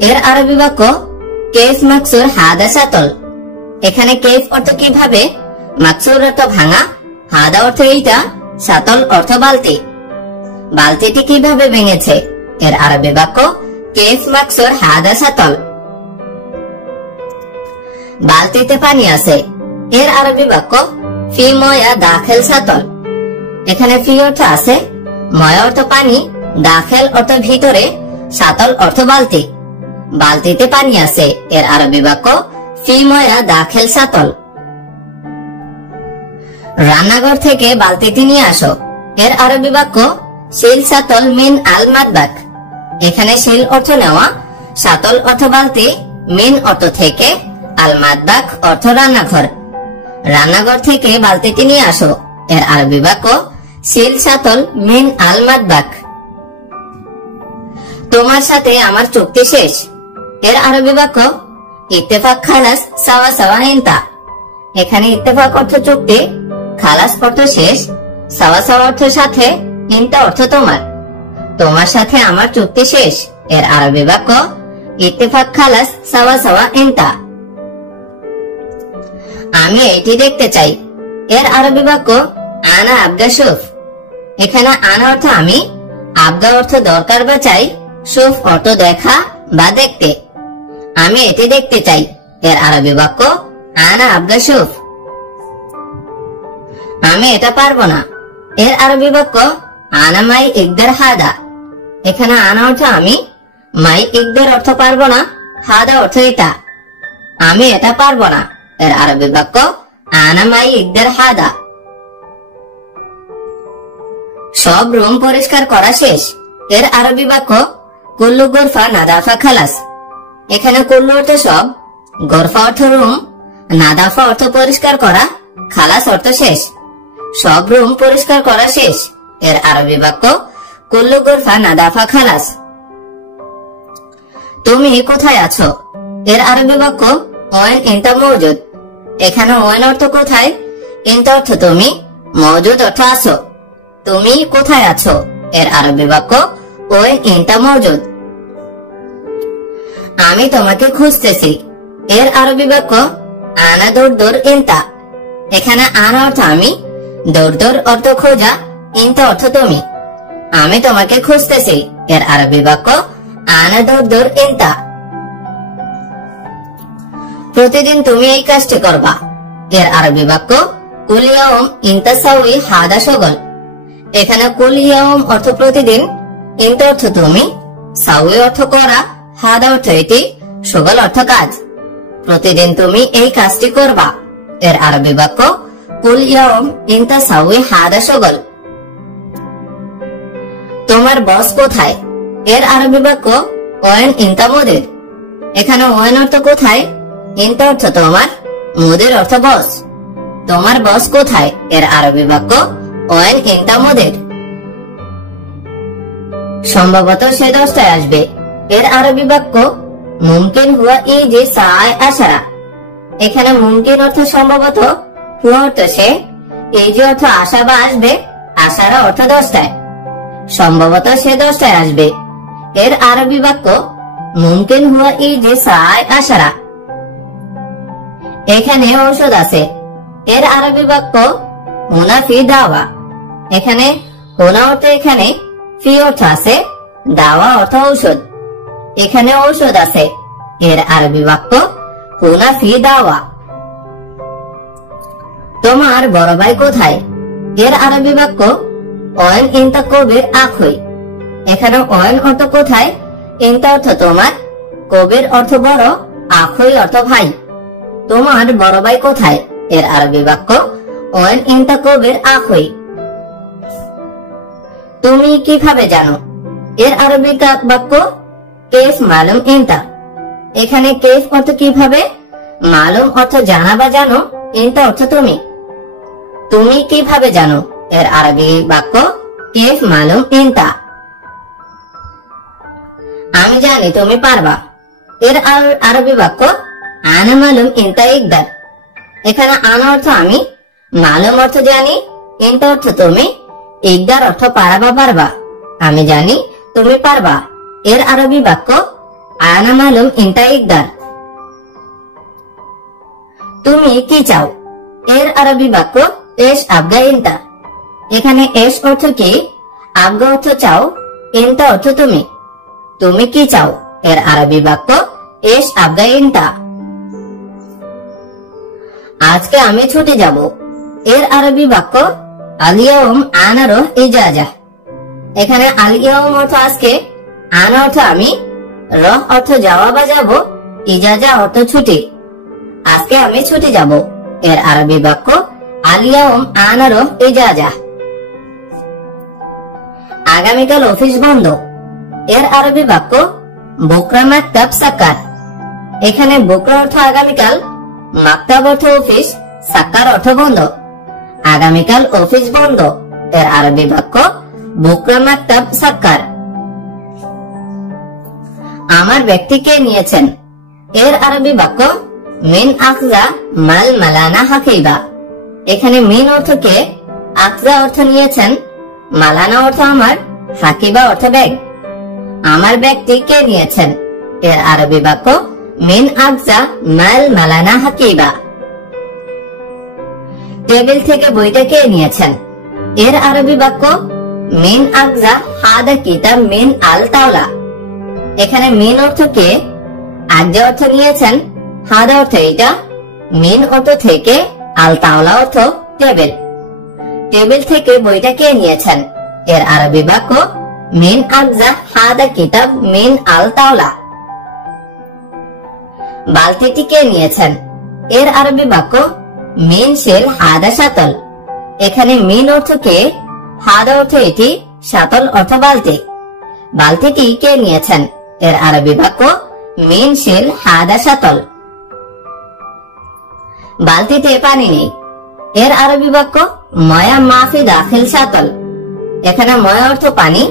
এর আরবি বাক্য কেফ মাকসুর হাদা সাতল। এখানে কেফ অর্থ কিভাবে, মাকসুর অর্থ ভাঙা, হাদা অর্থ এইটা, সাতল অর্থ বালতি। বালতিটি কিভাবে ভেঙেছে? এর আরবি বাক্য কেফ মাকসুর হাদা সাতল। বালতিতে পানি আছে। এর আরবি বাক্য ফি ময়া দাখেল সাতল। এখানে ফি অর্থ আছে, ময়া অর্থ পানি, দাখেল অর্থ ভিতরে, সাতল অর্থ বালতি। বালতিতে পানি আছে। এর আরবি বাক্য ফি ময়া দাখেল সাতল। রান্নাঘর থেকে বালতিটি নিয়ে আসো। এর আরবি বাক্য শিল সাতল মিন আল মাদবাক। এখানে শিল অর্থ নেওয়া, সাতল অর্থ বালতি, মিন অর্থ থেকে, আল মাদবাক অর্থ রান্নাঘর। রান্নাঘর থেকে বালতিটি নিয়ে আসো। এর আরবি বাক্য শিল সাতল মিন আল মাদবাক। তোমার সাথে আমার চুক্তি শেষ। এর আরবি বাক্য ইত্তেফাক খালাস সাওয়া সাওয়া ইনতা। এখানে ইত্তেফাক অর্থ চুক্তি, খালাস অর্থ শেষ, সাওয়া সাওয়া অর্থ সাথে, ইনতা অর্থ তোমার। তোমার সাথে আমার চুক্তি শেষ। এর আরবি বাক্য ইত্তেফাক খালাস সাওয়া সাওয়া ইনতা। আমি এটি দেখতে চাই। এর আরবি বাক্য আনা আবগা শুফ। এখানে আনা অর্থ আমি, আবগা অর্থ দরকার বা চাই, শুফ অর্থ দেখা বা দেখতে। আমি এটি দেখতে চাই। এর আরবি বাক্য আনা আবগা শুফ। আমি এটা পারবো না। এর আরবি বাক্য আনা মাই ইকদার হাদা। এখানে আনা অর্থ আমি, মাই ইকদার অর্থ পারবো না, হাদা অর্থ এটা। আমি এটা পারবো না। এর আরবি বাক্য আনা মাই ইকদার হাদা। সব রুম পরিষ্কার করা শেষ। এর আরবি বাক্য কুল্লু গোরফা নাদাফা খালাস। এখানে কুল্লু অর্থ সব, গোরফা অর্থ রুম, নাদাফা অর্থ পরিষ্কার করা, খালাস অর্থ শেষ। সব রুম পরিষ্কার করা শেষ। এর আরবি বাক্য কুল্লু গোরফা নাদাফা খালাস। তুমি কোথায় আছো? এর আরবি বাক্য ওয়েন ইনতা মওজুদ। এখানে ওয়েন অর্থ কোথায়, ইনতা অর্থ তুমি, মওজুদ অর্থ আছো। তুমি কোথায় আছো? এর আরবি বাক্য ওয়েন ইনতা মওজুদ। আমি তোমাকে খুঁজতেছি। এর আরবি বাক্য আনা দৌড় দৌড় ইনতা। এখানে আনা অর্থ আমি, দৌড় দৌড় অর্থ খোঁজা, ইনতা অর্থ তুমি। আমি তোমাকে খুঁজতেছি। এর আরবি বাক্য আনা দৌড় দৌড় ইনতা। প্রতিদিন তুমি এই কাজটি করবা। এর আরবি বাক্য কুল ইয়াউম ইনতা সাউই হাদা শগল। এখানে কুল ইয়াউম অর্থ প্রতিদিন, ইনতা অর্থ তুমি, সাউই অর্থ করা, হাদা অর্থ এটি, শুগল অর্থ কাজ, প্রতিদিন তুমি এই কাজটি করবা। এর আরবি বাক্য কুল ইয়াউম ইনতা সাউই হাদা শুগল। তোমার বস কোথায়? এর আরবি বাক্য ওয়েন ইনতা মুদির। এখানে ওয়েন অর্থ কোথায়, ইনতা অর্থ তোমার, মুদির অর্থ বস। তোমার বস কোথায়? এর আরবি বাক্য ওয়েন ইনতা মুদির। সম্ভবত সে 10টায় আসবে। এর আরবি বাক্য মুমকিন হুয়া ইজি সাআয় আশারা। এখানে মুমকিন অর্থ সম্ভবত, হুয়া অর্থ সে, ইজি অর্থ আশা বা আসবে, আশারা অর্থ 10টায়। সম্ভবত সে 10টায় আসবে। এর আরবি বাক্য মুমকিন হুয়া ইজি সাআয় আশারা। এখানে ঔষধ আছে। এর আরবি বাক্য হুনা ফি দাওয়া। এখানে হুনা অর্থ এখানে, ফি অর্থ আছে, দাওয়া অর্থ ঔষধ। এখানে ঔষধ আছে। এর আরবি বাক্য হুনা ফি দাওয়া। তোমার বড় ভাই কোথায়? এর আরবি বাক্য ওয়েন ইনতা কবির আখই। এখানে ওয়েন অর্থ কোথায়, ইনতা অর্থ তোমার, কবির অর্থ বড়, আখই অর্থ ভাই। তোমার বড় ভাই কোথায়? এর আরবি বাক্য ওয়েন ইনতা কবির আখই। তুমি কিভাবে জানো? এর আরবি বাক্য কেফ মালুম ইনতা। এখানে কেফ অর্থ কিভাবে, মালুম অর্থ জানা বা জানো, ইনতা অর্থ তুমি। তুমি কিভাবে জানো? এর আরবি বাক্য কেফ মালুম ইনতা। আমি জানি তুমি পারবা। এর আরবি বাক্য আনা মালুম ইনতা ইকদার। এখানে আনা অর্থ আমি, মালুম অর্থ জানি, ইনতা অর্থ তুমি, ইকদার অর্থ পারা বা পারবা। আমি জানি তুমি পারবা। এর আরবি বাক্য আনা মালুম ইনতা ইকদার। তুমি কি চাও? এর আরবি বাক্য এস আবগা ইনতা। এখানে এস অর্থ কি, আবগা অর্থ চাও, ইনতা অর্থ তুমি। তুমি কি চাও? এর আরবি বাক্য এস আবগা ইনতা। আজকে আমি ছুটি যাব। এর আরবি বাক্য আল ইয়াউম আনা রুহ ইজাজা। এখানে আল ইয়াউম অর্থ আজকে, আনা অর্থ আমি, রহ অর্থ যাওয়া বা যাব, ইজাজা অর্থ ছুটি। আজকে আমি ছুটি যাব। এর আরবি বাক্য আল ইয়াউম আনা রুহ ইজাজা। আগামীকাল অফিস বন্ধ। এর আরবি বাক্য বুকরা মাকতাব সাকার। এখানে বুকরা অর্থ আগামীকাল, মাকতাব অর্থ অফিস, সাকার অর্থ বন্ধ। আগামীকাল অফিস বন্ধ। এর আরবি বাক্য বুকরা মাকতাব সাকার। আমার ব্যক্তি কে নিয়েছেন? এর আরবি বাক্য মিন আখজা মাল মালানা হাকিবা। এখানে মিন অর্থ কে, আখজা অর্থ নিয়েছেন, মালানা অর্থ আমার, হাকিবা অর্থ ব্যাগ। আমার ব্যক্তি কে নিয়েছেন? এর আরবি বাক্য মিন আখজা মাল মালানা হাকিবা। টেবিল থেকে বইটা কে নিয়েছেন? এর আরবি বাক্য মিন আখজা হাদা কিতাব মিন আল তাওলা। এখানে মিন অর্থ কে, আখজা অর্থ নিয়েছেন, হাদা অর্থ এটা, মিন অর্থ থেকে, আল তাওলা অর্থ টেবিল। টেবিল থেকে বইটা কে নিয়েছেন? এর আরবি বাক্য মিন আখজা হাদা কিতাব মিন আল তাওলা। বালতিটি কে নিয়েছেন? এর আরবি বাক্য মিন শেল হাদা শাতল। এখানে মিন অর্থ কে, হাদা অর্থ এটি, শাতল অর্থ বালতি। বালতিটি কে নিয়েছেন? এর আরবি বাক্য মিন শেল হাদা শাতল। বালতিতে পানি নেই। এর আরবি বাক্য ময়া মাফি দাখিল শাতল। এখানে ময়া অর্থ পানি,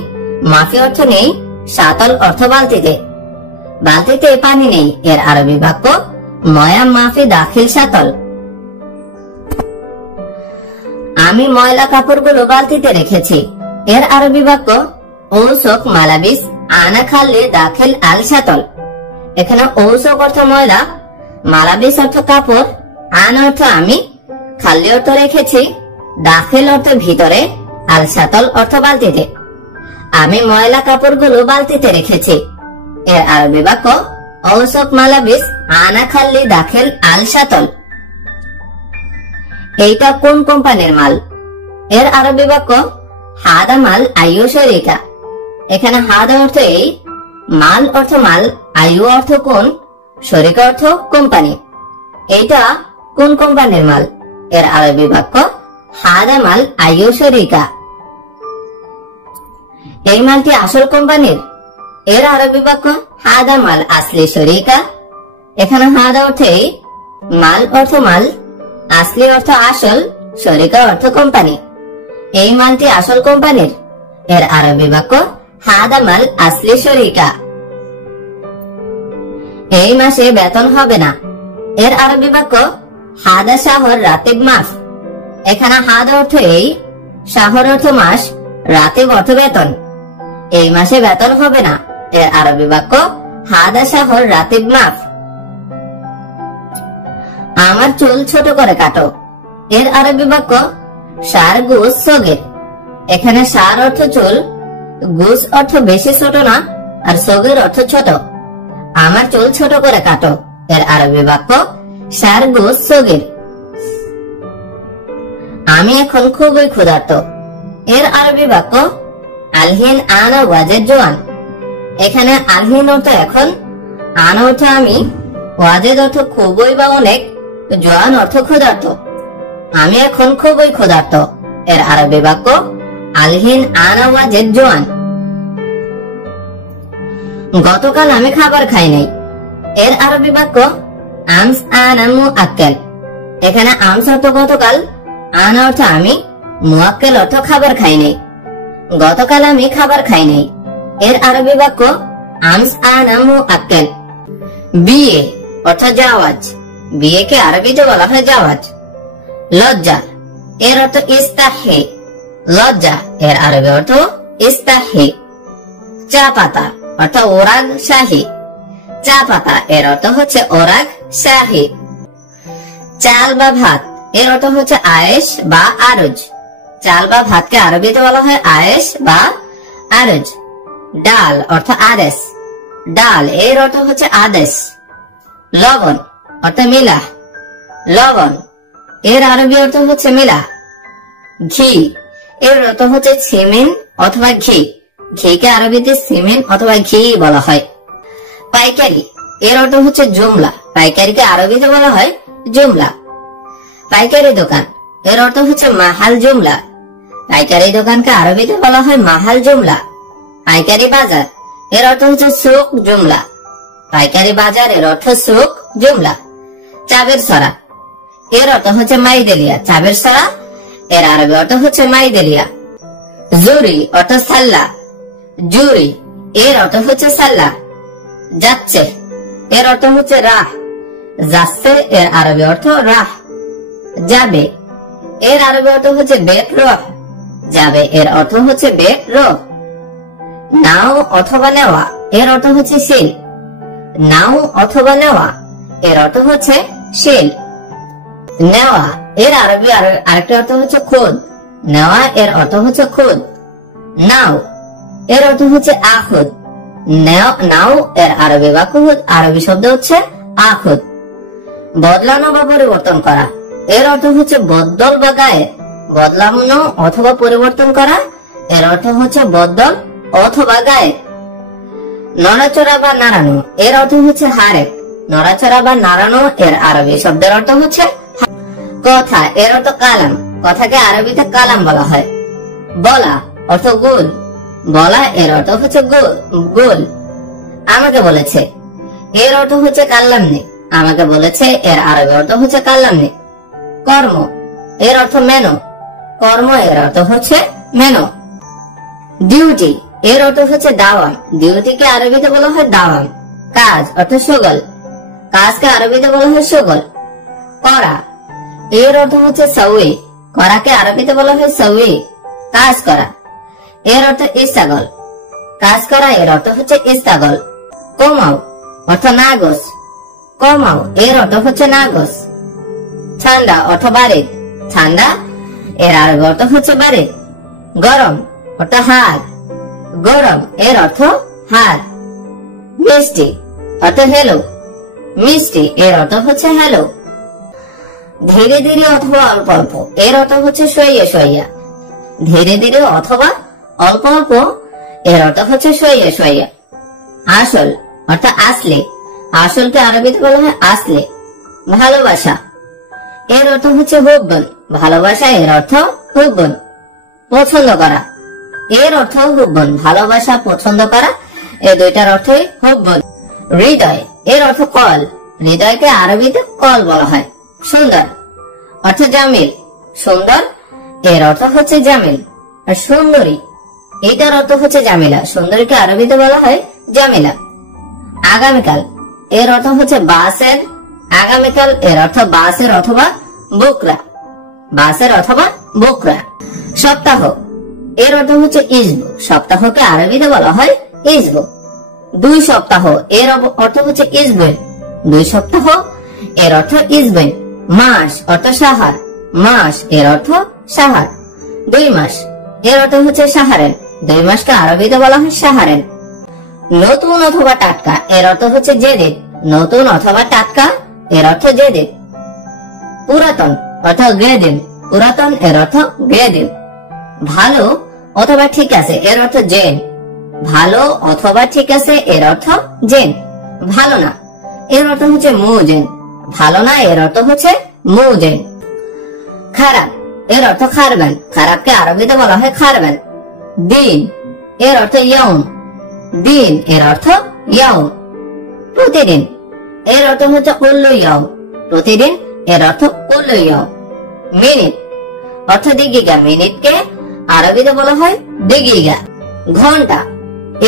মাফি অর্থ নেই, শাতল অর্থ বালতিতে। বালতিতে পানি নেই। এর আরবি বাক্য ময়া মাফি দাখিল শাতল। আমি ময়লা কাপড়গুলো বালতিতে রেখেছি। এর আরবি বাক্য ঔসক মালাবিস আনা খাল্লে দাখিল আল শাতল। এখানে ঔসক অর্থ ময়লা, মালাবিস অর্থ কাপড়, আন অর্থ আমি, খাল্লি অর্থ রেখেছি, দাখিল অর্থ ভিতরে, আল শাতল অর্থ বালতিতে। আমি ময়লা কাপড়গুলো বালতিতে রেখেছি। এর আরবি বাক্য ঔসক মালাবিস আনা খাল্লি দাখিল আল শাতল। এইটা কোন কোম্পানির মাল? এর আরবি বাক্য হাদা মাল আয়ু শরিকা। এখানে হাদা অর্থ এই, মাল অর্থ মাল, আয়ু অর্থ কোন, শরিকা অর্থ কোম্পানি। এইটা কোন কোম্পানির মাল? এর আরবি বাক্য হাদা মাল আইয়ু শরিকা। এই মালটি আসল কোম্পানির? এর আরবি বাক্য হাদা মাল আসলি শরিকা। এখানে হাদা অর্থে মাল অর্থ মাল, আসলি অর্থ আসল, শরিকা অর্থ কোম্পানি। এই মালটি আসল কোম্পানির? এর আরবি বাক্য হাদা মাল আসলি শরিকা। এই মাসে বেতন হবে না। এর আরবি বাক্য হাদা শাহর রাতিব মাস। এখানে হাদা অর্থ এই, শাহর অর্থ মাস, রাতিব অর্থ বেতন। এই মাসে বেতন হবে না। এর আরবি বাক্য হাদা শাহর রাতিব মাস। আমার চুল ছোট করে কাটো। এর আরবি বাক্য সার গুস সগির। এখানে সার অর্থ চুল, গুস অর্থ বেশি ছোট না, আর সগির অর্থ ছোট। আমার চুল ছোট করে কাটো। এর আরবি বাক্য সার গুস সগির। আমি এখন খুবই ক্ষুধার্ত। এর আরবি বাক্য আলহিন আনা ওয়াজেদ জোয়ান। এখানে আলহিন অর্থ এখন, আনা অর্থ আমি, ওয়াজেদ অর্থ খুবই বা অনেক, জোয়ান অর্থ ক্ষুধার্ত। আমি এখন খুবই ক্ষুধার্ত। এর আরবি বাক্য আলহিন আনা ওয়াজেদ জোয়ান। গতকাল আমি খাবার খাই নাই। এর আরবি বাক্য আমস আনা মুআক্কেল। এখানে আমস অর্থ গতকাল, আনা অর্থ আমি, মুআক্কেল অর্থ খাবার খাই নাই। গতকাল আমি খাবার খাই নাই। এর আরবি বাক্য আমস আনা মুআক্কেল। বিয়ে অর্থ জাওয়াজ। বিয়েকে আরবিতে বলা হয় জাওয়াজ। লজ্জা এর অর্থ ইস্তাহি। লজ্জা এর আরবি অর্থ ইস্তাহি। চা পাতা অর্থ ওরাগ শাহী। চা পাতা এর অর্থ হচ্ছে ওরাগ শাহী। চাল বা ভাত এর অর্থ হচ্ছে আয়েশ বা আরজ। চাল বা ভাতকে আরবিতে বলা হয় আয়েশ বা আরজ। ডাল অর্থ আদেশ। ডাল এর অর্থ হচ্ছে আদেশ। লবণ অর্থ মিলাহ। লবণ এর আরবি অর্থ হচ্ছে মিলাহ। ঘি এর অর্থ হচ্ছে সিমেন্ট অথবা ঘি। ঘিকে আরবিতে সিমেন্ট অথবা ঘি বলা হয়। পাইকারি এর অর্থ হচ্ছে জুমলা। পাইকারিকে আরবিতে বলা হয় জুমলা। পাইকারি দোকান এর অর্থ হচ্ছে মাহাল জুমলা। পাইকারি দোকানকে আরবিতে বলা হয় মাহাল জুমলা। পাইকারি বাজার এর অর্থ হচ্ছে সুক জুমলা। পাইকারি বাজার এর অর্থ সুক জুমলা। চাবের সরা এর অর্থ হচ্ছে মাইদেলিয়া। চাবের সরা এর আরবি অর্থ হচ্ছে মাইদেলিয়া। জুরি অর্থ সাল্লা। জুরি এর অর্থ হচ্ছে সাল্লা। যাচ্ছে এর অর্থ হচ্ছে রাহ। যাচ্ছে এর আরবি অর্থ রাহ। যাবে এর আরবি অর্থ হচ্ছে বেত রহ। যাবে এর অর্থ হচ্ছে বেত রহ। নাও অথবা নেওয়া এর অর্থ হচ্ছে শিল। নাও অথবা নেওয়া এর অর্থ হচ্ছে শিল। নেওয়া এর আরবি আরেকটা অর্থ হচ্ছে খুদ। নেওয়া এর অর্থ হচ্ছে খুদ। নাও এর অর্থ হচ্ছে আখুদ। নাও এর আরবি বাক্য আরবি শব্দ হচ্ছে আখুদ। বদলানো বা পরিবর্তন করা এর অর্থ হচ্ছে বদল বা গায়ে। বদলানো অথবা পরিবর্তন করা এর অর্থ হচ্ছে বদল অথবা গায়ে। নড়াচড়া বা নাড়ানো এর অর্থ হচ্ছে হারেক। নড়াচড়া বা নাড়ানো এর আরবি শব্দের অর্থ হচ্ছে কথা। এর অর্থ কালাম। কথাকে আরবিতে কালাম বলা হয়। বলা অর্থ গুল। বলা এর অর্থ হচ্ছে গুল। আমাকে বলেছে এর অর্থ হচ্ছে কাল্লামনি। আমাকে বলেছে এর আরবি অর্থ হচ্ছে কাল্লামনি। কর্ম এর অর্থ মেনো। কর্ম এর অর্থ হচ্ছে মেনো। ডিউটি এর অর্থ হচ্ছে দাওয়াম। ডিউটিকে আরবিতে বলা হয় দাওয়াম। কাজ অর্থ সুগল। কাজকে আরবিতে বলা হয় সুগল। করা এর অর্থ হচ্ছে সউই। করাকে আরবিতে বলা হয় সউই। কাজ করা এর অর্থ ইস্তাগল। কাজ করা এর অর্থ হচ্ছে ইস্তাগল। কমাও অর্থ নাগস। কমাও এর অর্থ হচ্ছে নাগস। ঠান্ডা অর্থ বারিদ। ঠান্ডা এর আরবি অর্থ হচ্ছে বারিদ। গরম অর্থ হার। গরম এর অর্থ হার। মিষ্টি অর্থ হেলো। মিষ্টি এর অর্থ হচ্ছে হেলো। ধীরে ধীরে অথবা অল্প অল্প এর অর্থ হচ্ছে সইয়া সইয়া। ধীরে ধীরে অথবা অল্প অল্প এর অর্থ হচ্ছে সইয়া সইয়া। আসল অর্থ আসলে। আসলকে আরবিতে বলা হয় আসলে। ভালোবাসা এর অর্থ হচ্ছে হুব্বুন, ভালোবাসা এর অর্থ হুব্বুন। পছন্দ করা এর অর্থ হুব্বুন, ভালোবাসা পছন্দ করা, এই দুইটার অর্থই হুব্বুন। হৃদয় এর অর্থ কল, হৃদয়কে আরবিতে কল বলা হয়। সুন্দর অর্থ জামিল, সুন্দর এর অর্থ হচ্ছে জামিল। আর সুন্দরী এটার অর্থ হচ্ছে জামিলা, সুন্দরীকে আরবিতে বলা হয় জামিলা। আগামীকাল এর অর্থ হচ্ছে বাসের, আগামীকাল এর অর্থ বাসের অথবা বুকরা, বাসের অথবা বুকরা। সপ্তাহ এর অর্থ হচ্ছে ইজবু, সপ্তাহকে আরবিতে বলা হয় ইজবু। 2 সপ্তাহ এর অর্থ হচ্ছে ইজবেন, 2 সপ্তাহ এর অর্থ ইজবেন। মাস অর্থ সাহার, মাস এর অর্থ সাহার। 2 মাস এর অর্থ হচ্ছে সাহারেন, 2 মাসকে আরবিতে বলা হয় সাহারেন। নতুন অথবা টাটকা এর অর্থ হচ্ছে জেদিদ, নতুন অথবা টাটকা এর অর্থ জেদিদ। পুরাতন অর্থ গ্রেদিন, পুরাতন এর অর্থ গ্রেদিন। ভালো অথবা ঠিক আছে এর অর্থ জেন, ভালো অথবা ঠিক আছে এর অর্থ জেন। ভালো না এর অর্থ হচ্ছে মুজেন, ভালো না এর অর্থ হচ্ছে মুজেন। খারাপ এর অর্থ খারবেন, খারাপকে আরবিতে বলা হয় খারবেন। দিন এর অর্থ ইয়ম, দিন এর অর্থ ইয়ম। প্রতিদিন এর অর্থ হচ্ছে কুল্লু ইয়ম, প্রতিদিন এর অর্থ কুল্লু ইয়ম। মিনিট অর্থ দিগিগা, মিনিটকে আরবিতে বলা হয় দিগিগা। ঘন্টা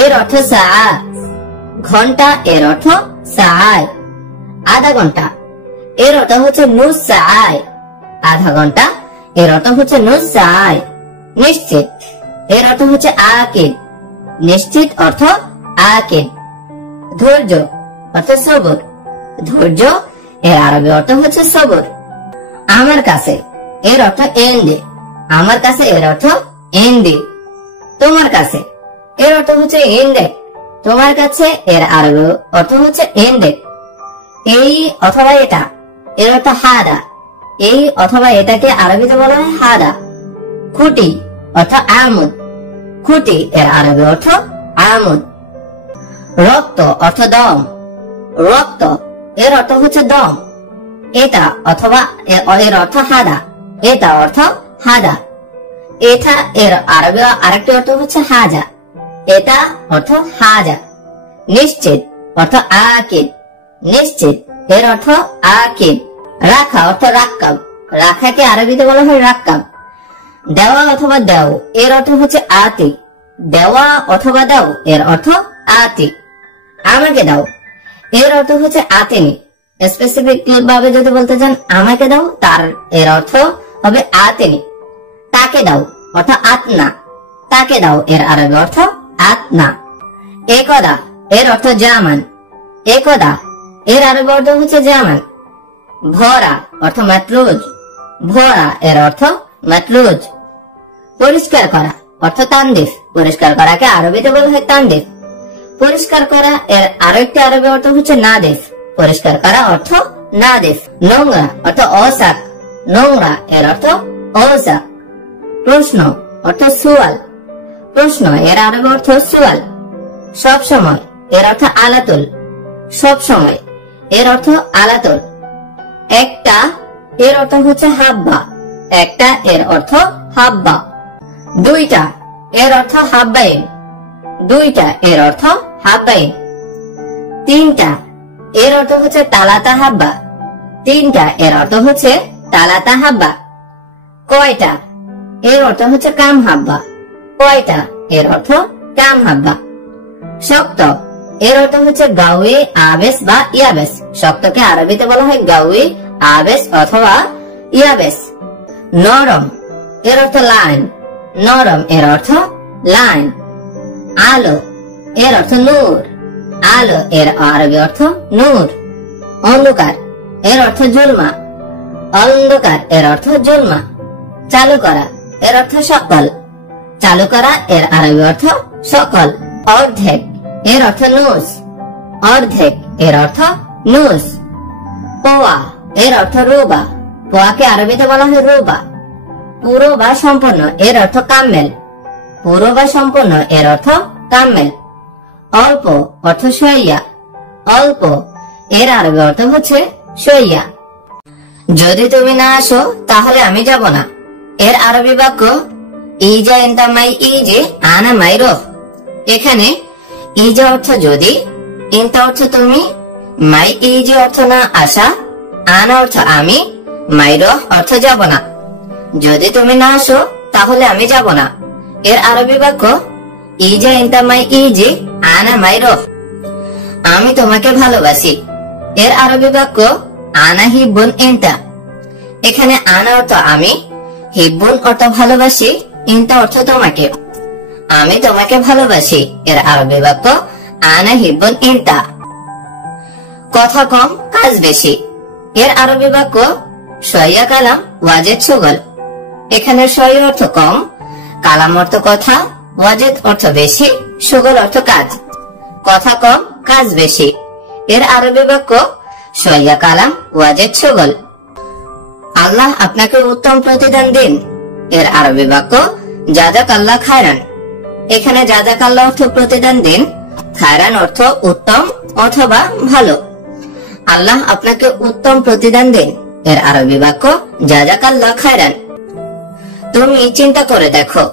এর অর্থ সাআ, ঘন্টা এর অর্থ সাআয়। আধা ঘন্টা এর অর্থ হচ্ছে নুস সাআয়, আধা ঘন্টা এর অর্থ হচ্ছে নুস সাআয়। নিশ্চিত এর অর্থ হচ্ছে আকিদ, নিশ্চিত অর্থ আকিদ। ধৈর্য অর্থ সবর, ধৈর্য এর আরবি অর্থ হচ্ছে সবর। আমার কাছে এর অর্থ এন্ডে, আমার কাছে এর অর্থ এন্ডে। তোমার কাছে এর অর্থ হচ্ছে এন্ডে, তোমার কাছে এর আরবি অর্থ হচ্ছে এন্ডে। এই অথবা এটা এর অর্থ হাদা, এই অথবা এটাকে আরবিতে বলা হয় হাদা। খুঁটি অর্থ আমুদ, খুঁটি এর আরবি অর্থ আমুদ। রক্ত অর্থ দম, রক্ত এর অর্থ হচ্ছে দম। এটা অথবা এর অর্থ হাদা, এটা অর্থ হাদা। এটা এর আরবি আরেকটি অর্থ হচ্ছে হাজা, এটা অর্থ হাজা। নিশ্চিত অর্থ আকিদ, নিশ্চিত এর অর্থ আকিদ। রাখা অর্থ রাক্কাব, রাখাকে আরবিতে বলা হয় রাক্কাব। দেওয়া অথবা দাও এর অর্থ হচ্ছে আতি, দেওয়া অথবা দাও এর অর্থ আতি। আমাকে দাও এর অর্থ হচ্ছে আতিনি, স্পেসিফিক ভাবে যদি বলতে চান আমাকে দাও, তার এর অর্থ হবে আতিনি। তাকে দাও অর্থ আতনা, তাকে দাও এর আরবি অর্থ আতনা। একদা এর অর্থ জামান, একদা এর আরবি অর্থ হচ্ছে জামান। ভরা অর্থ মাতলুজ, ভরা এর অর্থ মাতলুজ। পরিষ্কার করা অর্থ তানদিফ, পরিষ্কার করাকে আরবিতে বলা হয় তানদিফ। পরিষ্কার করা এর আরেকটি আরবি অর্থ হচ্ছে নাদিফ, পরিষ্কার করা অর্থ নাদিফ। নোংরা অর্থ অসাক, নোংরা এর অর্থ অসাক। প্রশ্ন অর্থ সুয়াল, প্রশ্ন এর আরবি অর্থ সুয়াল। সব সময় এর অর্থ আলাতুল, সব সময় এর অর্থ আলাতুল। একটা এর অর্থ হচ্ছে হাব্বা, একটা এর অর্থ হাব্বা। দুইটা এর অর্থ হাব্বাইন, দুইটা এর অর্থ হাব্বাইন। তিনটা এর অর্থ হচ্ছে তালাতা হাব্বা, তিনটা এর অর্থ হচ্ছে তালাতা হাব্বা। কয়টা এর অর্থ হচ্ছে কাম হাব্বা, কয়টা এর অর্থ কাম হাব্বা। শক্ত এর অর্থ হচ্ছে গাউয়ে আবেস বা ইয়াবেস, শক্তকে আরবিতে বলা হয় গাউয়ে আবেস অথবা ইয়াবেস। নরম এর অর্থ লাইন, নরম এর অর্থ লাইন। আলো এর অর্থ নূর, আলো এর আরবি অর্থ নূর। অন্ধকার এর অর্থ জুলমা, অন্ধকার এর অর্থ জুলমা। চালু করা এর অর্থ সকল, চালু করা এর আরবি অর্থ সকল। অর্ধেক এর অর্থ নুস, অর্ধেক এর অর্থ নুস। পোয়া এর অর্থ রুবা, পোয়াকে আরবিতে বলা হয় রুবা। পুরো বা সম্পূর্ণ এর অর্থ কামেল, পুরো বা সম্পূর্ণ এর অর্থ কামেল। অল্প অর্থ শইয়া, অল্প এর আরবি অর্থ হচ্ছে শইয়া। যদি তুমি না আসো তাহলে আমি যাব না। এর আরবি বাক্য ইজা ইনতা মাই ইজি আনা মাই রহ। এখানে ইজা অর্থ যদি, ইনতা অর্থ তুমি, মাই ইজি অর্থ না আসা, আনা অর্থ আমি, মাই রহ অর্থ যাব না। যদি তুমি না আসো তাহলে আমি যাব না। এর আরবি বাক্য ইজা ইনতা মাই ইজি আনা মাই রহ। আমি তোমাকে ভালোবাসি। এর আরবি বাক্য আনা হিব্বুন ইনতা। এখানে আনা অর্থ আমি, হিব্বুন অর্থ ভালোবাসি, ইনতা অর্থ তোমাকে। আমি তোমাকে ভালোবাসি। এর আরবি বাক্য আনা হিব্বুন ইনতা। কথা কম কাজ বেশি। এর আরবি বাক্য শইয়া কালাম ওয়াজেদ শুগল। এখানে শই অর্থ কম, কালাম অর্থ কথা, ওয়াজেদ অর্থ বেশি, শুগল অর্থ কাজ। কথা কম কাজ বেশি। এর আরবি বাক্য শইয়া কালাম ওয়াজেদ শুগল। আল্লাহ আপনাকে উত্তম প্রতিদান দিন। এর আরবি বাক্য জাযাকাল্লাহ খায়রান। এখানে জাযাকাল্লাহ অর্থ প্রতিদান দিন, খায়রান অর্থ উত্তম অথবা ভালো। আল্লাহ আপনাকে উত্তম প্রতিদান দিন। এর আরবি বাক্য জাযাকাল্লাহ খায়রান। তুমি চিন্তা করে দেখো।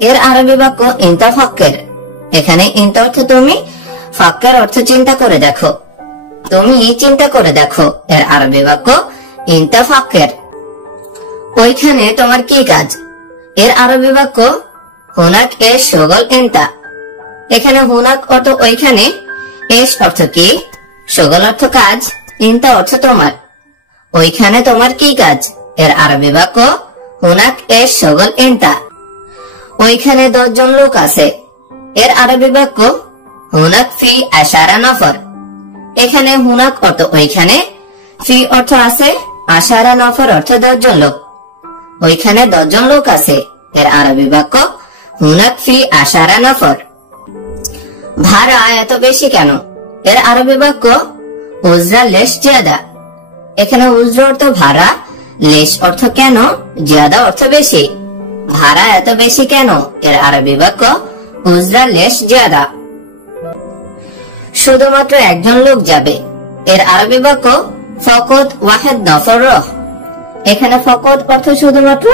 এর আরবি বাক্য ইনতা ফাক্কের। এখানে ইনতা অর্থ তুমি, ফাক্কের অর্থ চিন্তা করে দেখো। তুমি চিন্তা করে দেখো। এর আরবি বাক্য ইনতা ফাক্কের। ওইখানে তোমার কি কাজ? এর আরবি বাক্য হুনাক এস শুগল ইনতা। এখানে হুনাক অর্থ ওইখানে, এস অর্থ কি, শুগল অর্থ কাজ, ইনতা অর্থ তোমার। ওইখানে তোমার কি কাজ? এর আরবি বাক্য হুনাক এস শুগল ইনতা। ওইখানে 10 জন লোক আছে। এর আরবি বাক্য হুনাক ফি আশারা নফর। এখানে হুনাক অর্থ ওইখানে, ফি অর্থ আছে, আশারা নফর অর্থ 10 জন লোক। ওইখানে 10 জন লোক আছে। এর আরবি বাক্য হুনাক ফি আশারা নফর। ভাড়া এত বেশি কেন? এর আরবি বাক্য উজরা লেশ জিয়াদা। এখানে উজরা অর্থ ভাড়া, লেশ অর্থ কেন, জিয়াদা অর্থ বেশি। ভাড়া এত বেশি কেন? এর আরবি বাক্য উজরা লেশ জিয়াদা। শুধুমাত্র একজন লোক যাবে। এর আরবি বাক্য ফকত ওয়াহেদ নফর রহ। এখানে ফকত অর্থ শুধুমাত্র,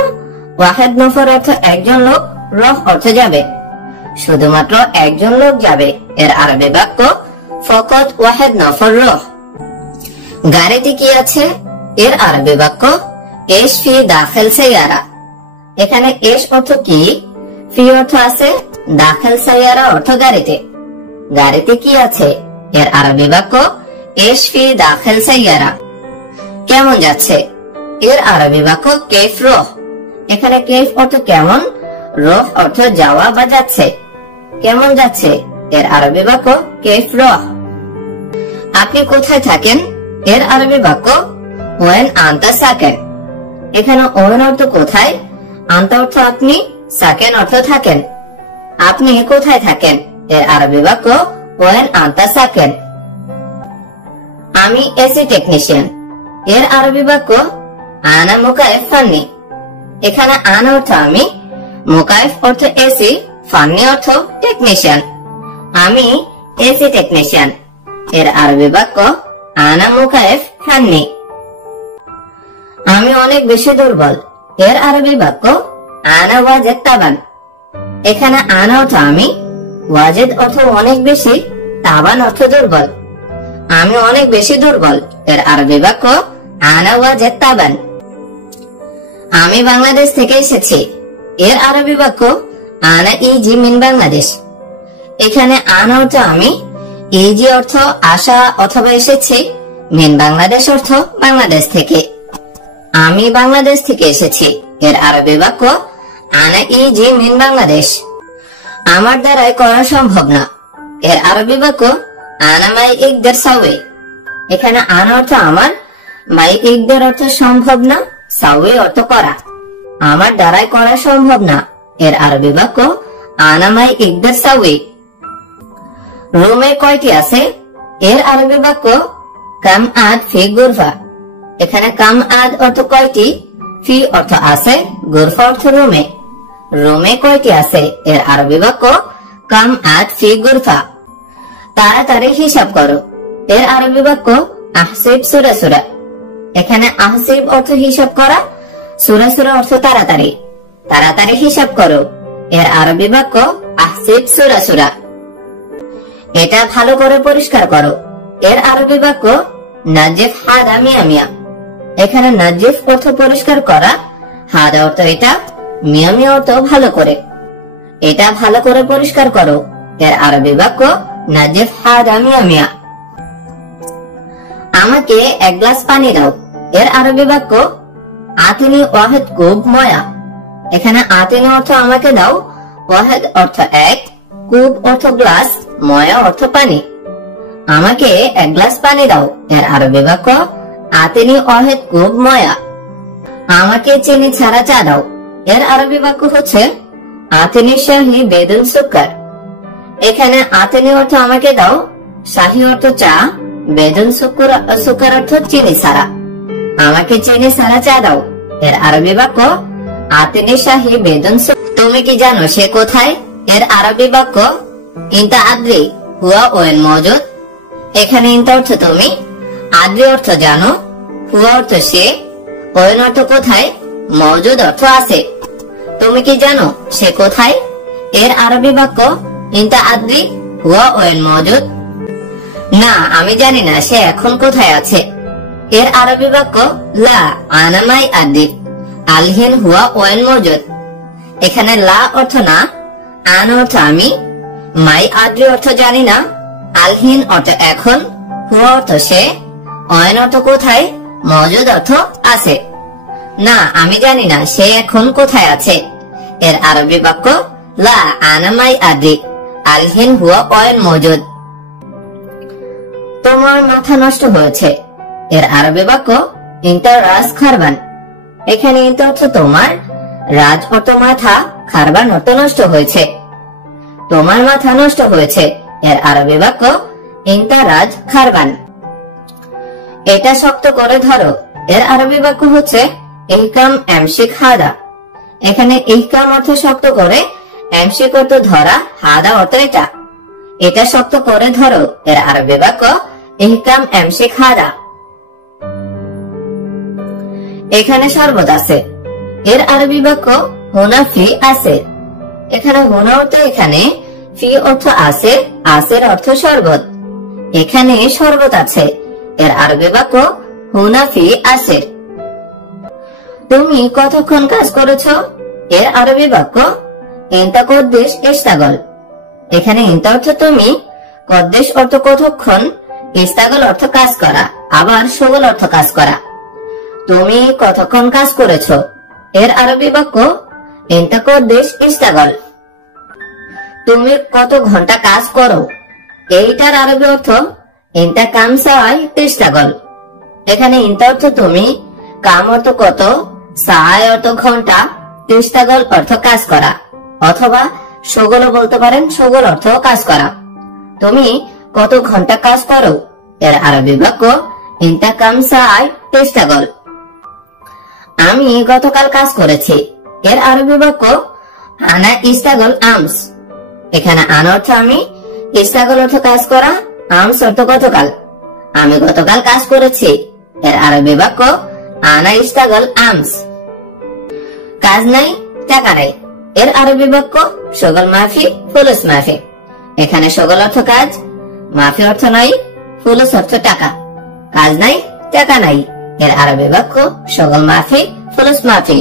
ওয়াহেদ নফর অর্থ একজন লোক, রহ অর্থ যাবে। শুধুমাত্র একজন লোক যাবে। এর আরবি বাক্য ফকত ওয়াহেদ নফর রহ। গাড়িতে কি আছে? এর আরবি বাক্য এশ ফি দাখিল সাইয়ারা। এখানে এশ অর্থ কি, ফি অর্থ আছে, দাখিল সাইয়ারা অর্থ গাড়িতে। গাড়িতে কি আছে? এর আরবি বাক্য এশ ফি দাখিল সাইয়ারা। কেমন যাচ্ছে? এর আরবি বাক্য কেফ রহ। এখানে কেফ অর্থ কেমন, রহ অর্থ যাওয়া বা যাচ্ছে। কেমন যাচ্ছে? এর আরবি বাক্য কেফ রহ। আপনি কোথায় থাকেন? এর আরবি বাক্য ওয়েন আনতা সাকেন। এখানে ওয়েন অর্থ কোথায়, আনতা অর্থ আপনি, সাকেন অর্থ থাকেন। আপনি কোথায় থাকেন? এর আরবি বাক্য ওয়েন আনতা সাকেন। আমি এসি টেকনিশিয়ান। এর আরবি বাক্য আনা মুকাইফ ফান্নি। এখানে আনা অর্থ আমি, মুকাইফ অর্থ এসি, ফান্নি অর্থ টেকনিশিয়ান। আমি এসি টেকনিশিয়ান। এর আরবি বাক্য আনা মুকাইফ ফান্নি। আমি অনেক বেশি দুর্বল। এর আরবি বাক্য আনা ওয়াজেদ তাবান। এখানে আনা অর্থ আমি, ওয়াজেদ অর্থ অনেক বেশি, তাবান অর্থ দুর্বল। আমি অনেক বেশি দুর্বল। এর আরবি বাক্য আনা ওয়াজেদ তাবান। আমি বাংলাদেশ থেকে এসেছি। এর আরবি বাক্য আনা ইজি মিন বাংলাদেশ। এখানে আনা অর্থ আমি, ইজি অর্থ আসা অথবা এসেছি, মিন বাংলাদেশ অর্থ বাংলাদেশ থেকে। আমি বাংলাদেশ থেকে এসেছি। এর আরবি বাক্য আনা ইজি মিন বাংলাদেশ। আমার দ্বারাই করা সম্ভব না। এর আরবি বাক্য আনা মাই ইকদার সাওয়ে। এখানে আনা অর্থ আমার, মাই ইকদার অর্থ সম্ভব না, সাওয়ে অর্থ করা। আমার দ্বারাই করা সম্ভব না। এর আরবি বাক্য আনা মাই ইকদার সাওয়ে। রুমে কয়টি আছে? এর আরবি বাক্য কাম আদ ফি গুরফা। এখানে কাম আদ অর্থ কয়টি, ফি অর্থ আছে, গুরফা অর্থ রুমে। রুমে কয়টি আছে? এর আরবি বাক্য কাম আদ ফি গুরফা। তাড়াতাড়ি হিসাব করো। এর আরবি বাক্য আহসিব সূরা সূরা। এখানে আহসিব অর্থ হিসাব করা, সূরা সূরা অর্থ তাড়াতাড়ি, তাড়াতাড়ি হিসাব করো। এর আরবি বাক্য আহসিব সূরা সূরা। এটা ভালো করে পরিষ্কার করো। এর আরবি বাক্য নাজিফ হাদা মিয়া মিয়া। এখানে নাজিফ অর্থ পরিষ্কার করা, হাদা অর্থ এটা, মিয়া মিয়া অর্থ ভালো করে। এটা ভালো করে পরিষ্কার করো। এর আরবি বাক্য নাজিফ হাদা মিয়া মিয়া। আমাকে এক গ্লাস পানি দাও। এর আরবি বাক্য আতিনি ওয়াহিদ কুব ময়া। এখানে আতিনি অর্থ আমাকে দাও, ওয়াহিদ অর্থ এক, কুব অর্থ গ্লাস, ময়া অর্থ পানি। আমাকে এক গ্লাস পানি দাও। এর আরবি বাক্য আতিনি ওয়াহিদ কুব ময়া। আমাকে চিনি ছাড়া চা দাও। এর আরবি বাক্য হচ্ছে আতিনি শাহি বেদুন সুকার। এখানে আতিনি অর্থ আমাকে দাও, শাহি অর্থ চা, বেদুন সুকার অর্থ চিনি ছাড়া। আমাকে চিনি ছাড়া চা দাও। এর আরবি বাক্য আতিনি শাহি বেদুন সুকার। তুমি কি জানো সে কোথায়? এর আরবি বাক্য ইনতা আদ্রি হুয়া ওয়েন মওজুদ। এখানে ইনতা অর্থ তুমি, আদ্রি অর্থ জানো, হুয়া অর্থ সে, ওয়েন অর্থ কোথায়, মওজুদ অর্থ আছে। তুমি কি জানো সে কোথায়? এর আরবি বাক্য ইনতা আদ্রি হুয়া ওয়েন মওজুদ। না, আমি জানি না সে এখন কোথায় আছে। এর আরবি বাক্য লা আনা মাই আদ্রি আলহিন হুয়া ওয়েন মওজুদ। এখানে লা অর্থ না, আন অর্থ আমি, মাই আদ্রি অর্থ জানি না, আলহিন অর্থ এখন, হুয়া অর্থ সে, ওয়েন অর্থ কোথায়, মওজুদ অর্থ আছে। না, আমি জানি না সে এখন কোথায় আছে। এর আরবি বাক্য লা আনা মাই আদ্রি আলহিন হুয়া ওয়েন মওজুদ। তোমার মাথা নষ্ট হয়েছে। এর আরবি বাক্য ইনতা রাস খারবান। এখানে ইনতা অর্থ তোমার, রাজ অর্থ মাথা, খারবান অর্থ নষ্ট হয়েছে। তোমার মাথা নষ্ট হয়েছে। এর আরবি বাক্য ইনতা রাজ খারবান। এটা শক্ত করে ধরো। এর আরবি বাক্য হচ্ছে ইহকাম এমশিক হাদা। এখানে ইহকাম অর্থ শক্ত করে, এমশিক অর্থ ধরা, হাদা অর্থ এটা। এটা শক্ত করে ধরো। এর আরবি বাক্য ইহকাম এমশিক হাদা। এখানে শরবত আছে। এর আরবি বাক্য হুনা ফি আছে। এখানে হুনা অর্থ এখানে, ফি অর্থ আছে, আসের অর্থ শরবত। এখানে শরবত আছে। এর আরবি বাক্য হুনা ফি আছে। তুমি কতক্ষণ কাজ করেছ? এর আরবি বাক্য ইনতা কদ্দেশ ইস্তাগল। এখানে ইনতা অর্থ তুমি, কদ্দেশ অর্থ কতক্ষণ, ইস্তাগল অর্থ কাজ করা, আবার সগল অর্থ কাজ করা। তুমি কতক্ষণ কাজ করেছ? এর আরবি বাক্য ইনতা কদ্দেশ ইস্তাগল। তুমি কত ঘন্টা কাজ করো? এইটার আরবি অর্থ ইনতা কাম সাই ইস্তাগল। এখানে ইনতা অর্থ তুমি, কাম অর্থ কত, সাই অর্থ ঘন্টা, ইস্তাগল অর্থ কাজ করা, অথবা সগলও বলতে পারেন, সগল অর্থ কাজ করা। তুমি কত ঘন্টা কাজ করো? এর আরবি বাক্য ইনতা কাম সাই ইস্তাগল। আমি গতকাল কাজ করেছি। এর আরবি বাক্য আনা ইস্তাগল আমস। এখানে আন অর্থ আমি, ইস্তাগল অর্থ কাজ করা, আমস অর্থ গতকাল। আমি গতকাল কাজ করেছি। এর আরবি বাক্য আনা ইস্তাগল আমস। কাজ নাই, টাকা নাই। এর আরবি বাক্য সগল মাফি ফুলুস মাফি। এখানে সগল অর্থ কাজ, মাফি অর্থ নাই, ফুলুস অর্থ টাকা। কাজ নাই, টাকা নাই। এর আরবি বাক্য সগল মাফি ফুলুস মাফি।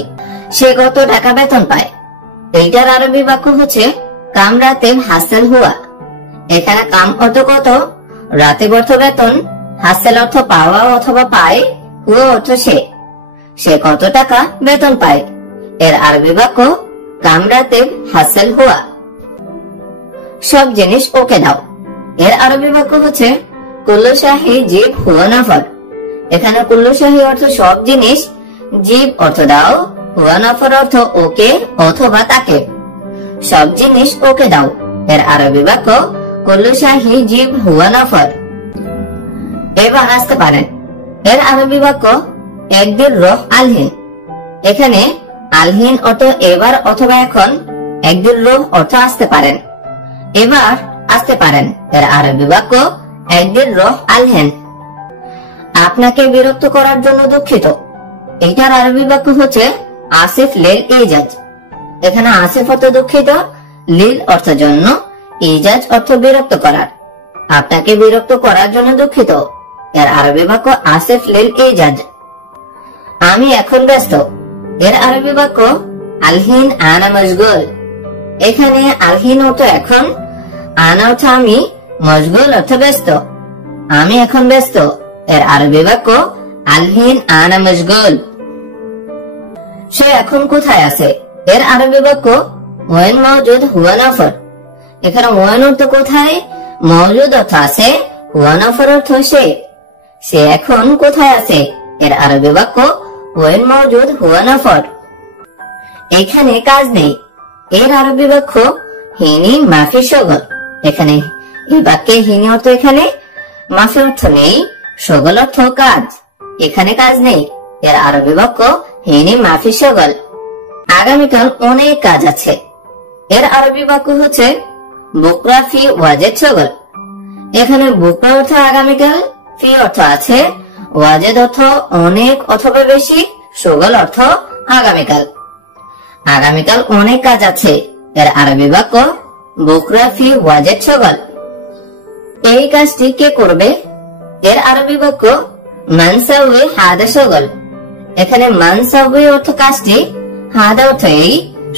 সে কত টাকা বেতন পায়? এইটার আরবি বাক্য হচ্ছে কাম রাতে হাসেল হুয়া। এখানে কাম অর্থ কত, রাতে অর্থ বেতন, হাসেল অর্থ পাওয়া অথবা পায়, হুয়া অর্থ সে। সে কত টাকা বেতন পায়? এর আরবি বাক্য কাম রাতে হাসেল হুয়া। সব জিনিস ওকে দাও। এর আরবি বাক্য হচ্ছে কুল্লু শাহি জিব হুয়া নফর। এখানে কুল্লু শাহি অর্থ সব জিনিস, জিব অর্থ দাও, হুয়া নফর অর্থ ওকে অথবা তাকে। সব জিনিস ওকে দাও। এর আরবি বাক্য কুল্লু শাহি জিব হুয়া নফর। এবার আসতে পারেন। এর আরবি বাক্য একদিন রহ আলহিন। এখানে আলহিন অর্থ এবার অথবা এখন, একদিন রহ অর্থ আসতে পারেন, এবার আসতে পারেন। এর আরবি বাক্য একদিন রহ আলহিন। আপনাকে বিরক্ত করার জন্য দুঃখিত। এটার আরবি বাক্য হচ্ছে আসিফ লিল ইজাজ। এখানে আসিফ অর্থ দুঃখিত, লিল অর্থ জন্য, ইজাজ অর্থ বিরক্ত করার। আপনাকে বিরক্ত করার জন্য দুঃখিত, এর আরবি বাক্য আসিফ লিল ইজাজ। আমি এখন ব্যস্ত, এর আরবি বাক্য আলহিন আনা মশগুল। এখানে আলহিন অর্থ এখন, আনা অর্থ আমি, মশগুল অর্থ ব্যস্ত। আমি এখন ব্যস্ত, এর আরবি বাক্য আলহিন আনা মশগুল। সে এখন কোথায় আছে, এর আরবি বাক্য ওয়েন মওজুদ হুয়া নফর। এখানে ওয়েন অর্থ কোথায়, মওজুদ অর্থ আছে, হুয়া নফর অর্থ সে। সে এখন কোথায় আছে, এর আরবি বাক্য ওয়েন মওজুদ হুয়া নফর। এখানে কাজ নেই, এর আরবি বাক্য হিনি মাফি শগল। এখানে এই বাক্যে হিনি অর্থ এখানে, মাফি অর্থ নেই, শগল অর্থ কাজ। এখানে কাজ নেই, এর আরবি বাক্য হিনি মাফি শগল। আগামীকাল অনেক কাজ আছে, এর আরবি বাক্য হচ্ছে বুকরা ফি ওয়াজেদ শগল। এখানে বুকরা অর্থ আগামীকাল, ফি অর্থ আছে, ওয়াজেদ অর্থ অনেক অথবা বেশি, শগল অর্থ আগামীকাল। আগামীকাল অনেক কাজ আছে, এর আরবি বাক্য বুকরা ফি ওয়াজেদ শগল। এই কাজটি কে করবে, এর আরবি বাক্য মানসাউই হাদা শগল। এখানে মানসাউই অর্থ কাজটি, হাদা অর্থ এই,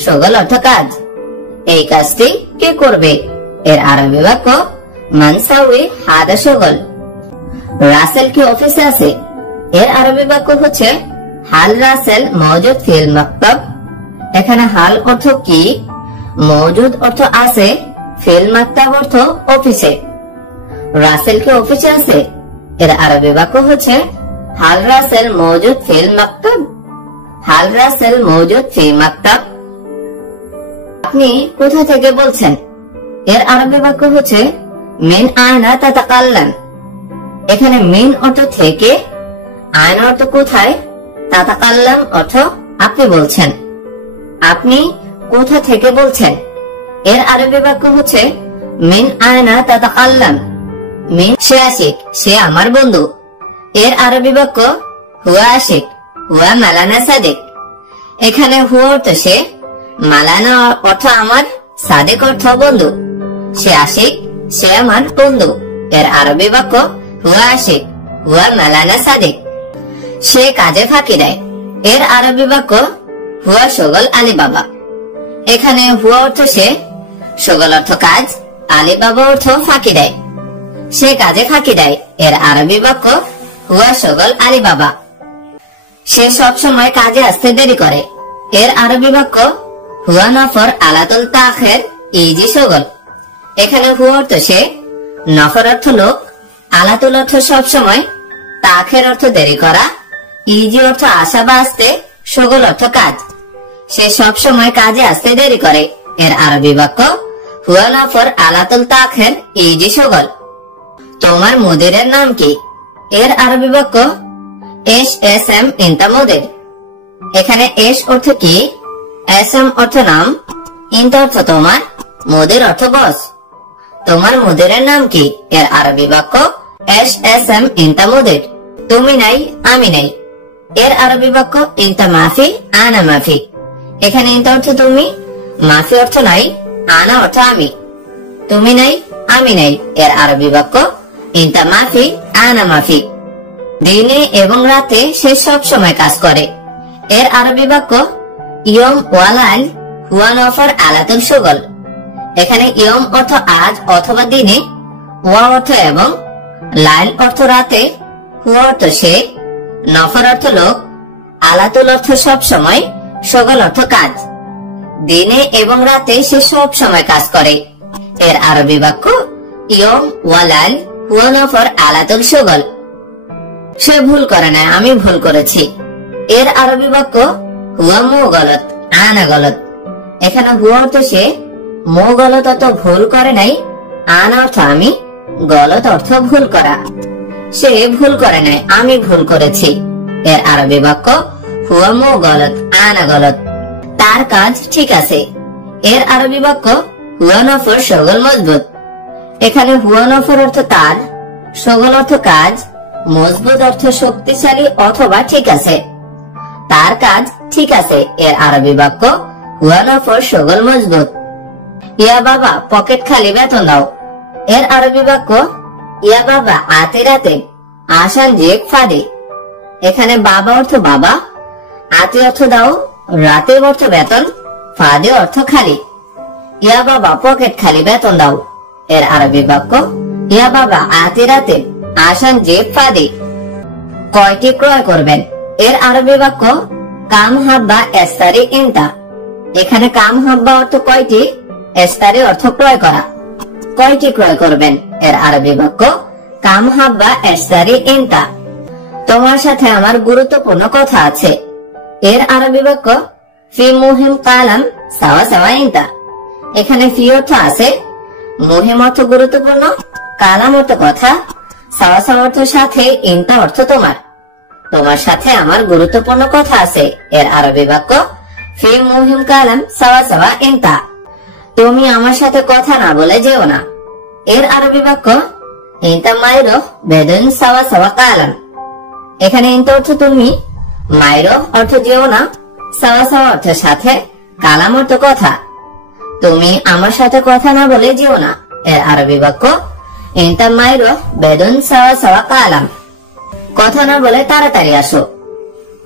শগল অর্থ কাজ। এই কাজটি কে করবে, এর আরবি বাক্য মানসাউই হাদা শগল। রাসেল কি অফিসে আছে, এর আরবি বাক্য হচ্ছে হাল রাসেল মওজুদ ফিল মাকতাব। এখানে হাল অর্থ কি, মওজুদ অর্থ আছে, ফিল মাকতাব অর্থ অফিসে। রাসেল কি অফিসে আছে, এর আরবি বাক্য হচ্ছে হাল রাসেল মওজুদ ফিল মাকতাব। হাল রাসেল মওজুদ ফি মাকতাব। আপনি কোথা থেকে বলছেন, এর আরবি বাক্য হচ্ছে মিন আয়না তাতাকাল্লাম। এখানে মিন অর্থ থেকে, আয়না অর্থ কোথায়, তাতাকাল্লাম অর্থ আপনি বলছেন। আপনি কোথা থেকে বলছেন, এর আরবি বাক্য হচ্ছে মিন আয়না তাতাকাল্লাম। মিন সে আশিক, সে আমার বন্ধু। এর আরবি বাক্য হুয়া আশিক, হুয়া মালানা সাদেক। এখানে হুয়া অর্থ সে, মালানা অর্থ আমার, সাদেক অর্থ বন্ধু। সে আশিক, সে আমার বন্ধু। এর আরবি বাক্য হুয়া আশিক, হুয়া মালানা সাদেক। সে কাজে ফাঁকি দেয়, এর আরবি বাক্য হুয়া শগল আলী বাবা। এখানে হুয়া অর্থ সে, শগল অর্থ কাজ, আলী বাবা অর্থ ফাঁকি দেয়। সে কাজে ফাঁকি দেয়, এর আরবি বাক্য হুয়া শগল আলী বাবা। সে সব সময় কাজে আসতে দেরি করে, এর আরবি বাক্য হুয়া নফর আলাতুল তাখির ইজি শগল। এখানে হুয়া অর্থ সে, নফর অর্থ লোক, আলাতুল অর্থ সব সময়, তাখির অর্থ দেরি করা, ইজি অর্থ আসা বা আসতে, শগল অর্থ কাজ। সে সব সময় কাজে আসতে দেরি করে, এর আরবি বাক্য হুয়া নফর আলাতুল তাখির ইজি শগল। তোমার মুদিরের নাম কি, এর আরবি বাক্য এস এস এম ইনতা মুদির। এখানে এস অর্থ কি, এস এম অর্থ নাম, ইনতা অর্থ তোমার, মুদির অর্থ বস। তোমার মুদিরের নাম কি, এর আরবি বাক্য এস এস এম ইনতা মুদির। তুমি নাই, আমি নাই। এর আরবি বাক্য ইনতা মাফি আনা মাফি। এখানে ইনতা অর্থ তুমি, মাফি অর্থ নাই, আনা অর্থ আমি। তুমি নাই, আমি নাই। এর আরবি বাক্য ইনতা মাফি আনা মাফি। দিনে এবং রাতে সে সব সময় কাজ করে, এর আরবি বাক্য ইয়ম ওয়ালাইল হুয়া নফর আলাতুল শগল। এখানে ইয়ম অর্থ আজ অথবা দিনে, ওয়া অর্থ এবং, লাইল অর্থ রাতে, হুয়া অর্থ সে, নফর অর্থ লোক, আলাতুল অর্থ সব সময়, শগল অর্থ কাজ। দিনে এবং রাতে সে সব সময় কাজ করে, এর আরবি বাক্য ইয়ম ওয়ালাইল হুয়া নফর আলাতুল শগল। সে ভুল করে না, আমি ভুল করেছি, এর আরবি বাক্য হুয়া মো গলত আনা গলত। এখানে হুয়া অর্থ সে, মো গলত অর্থ ভুল করে নাই, আনা অর্থ আমি, গলত অর্থ ভুল করা। সে ভুল করে নাই, আমি ভুল করেছি। এর আরবি বাক্য হুয়া মো গলত আনা গলত। তার কাজ ঠিক আছে, এর আরবি বাক্য হুয়া নফর শগল মজবুত। এখানে হুয়া নফর অর্থ তার, শগল অর্থ কাজ, মজবুত অর্থ শক্তিশালী অথবা ঠিক আছে। তার কাজ ঠিক আছে এর আরবি বাক্য হুয়া নফর শগল মজবুত। ইয়া বাবা পকেট খালি বেতন দাও এর আরবি বাক্য ইয়া বাবা আতে রাতে আসান জেক ফাদে। এখানে বাবা অর্থ বাবা, আতে অর্থ দাও, রাতে অর্থ বেতন, ফাদে অর্থ খালি। ইয়া বাবা পকেট খালি বেতন দাও এর আরবি বাক্য ইয়া বাবা আতে রাতে আসান জেব ফাদে। কয়টি ক্রয় করবেন এর আরবি বাক্য কাম হাব্বা এস্তারি ইনতা। এখানে কাম হাব্বা অর্থ কয়টি, এস্তারি অর্থ ক্রয় করা। কয়টি ক্রয় করবেন এর আরবি বাক্য কাম হাব্বা এস্তারি ইনতা। তোমার সাথে আমার গুরুত্বপূর্ণ কথা আছে এর আরবি বাক্য ফি মুহিম কালাম সাওয়া সাওয়া ইনতা। এখানে ফি অর্থ আছে, মুহিম অর্থ গুরুত্বপূর্ণ, কালাম অর্থ কথা, সাওয়া সাওয়া অর্থ সাথে, ইনতা অর্থ তোমার। তোমার সাথে আমার গুরুত্বপূর্ণ কথা আছে এর আরবি বাক্য ফি মুহিম কালাম সাওয়া সাওয়া ইনতা। তুমি আমার সাথে কথা না বলে যেও না এর আরবি বাক্য ইনতা মাইরো বেদুন সাওয়া সাওয়া কালাম। এখানে ইনতা অর্থ তুমি, মাইরো অর্থ যেও না, সাওয়া সাওয়া অর্থ সাথে, কালাম অর্থ কথা। তুমি আমার সাথে কথা না বলে যেও না এর আরবি বাক্য ইনতা মাইরো বেদুন সাওয়া সাওয়া কালাম। কথা না বলে তাড়াতাড়ি আসো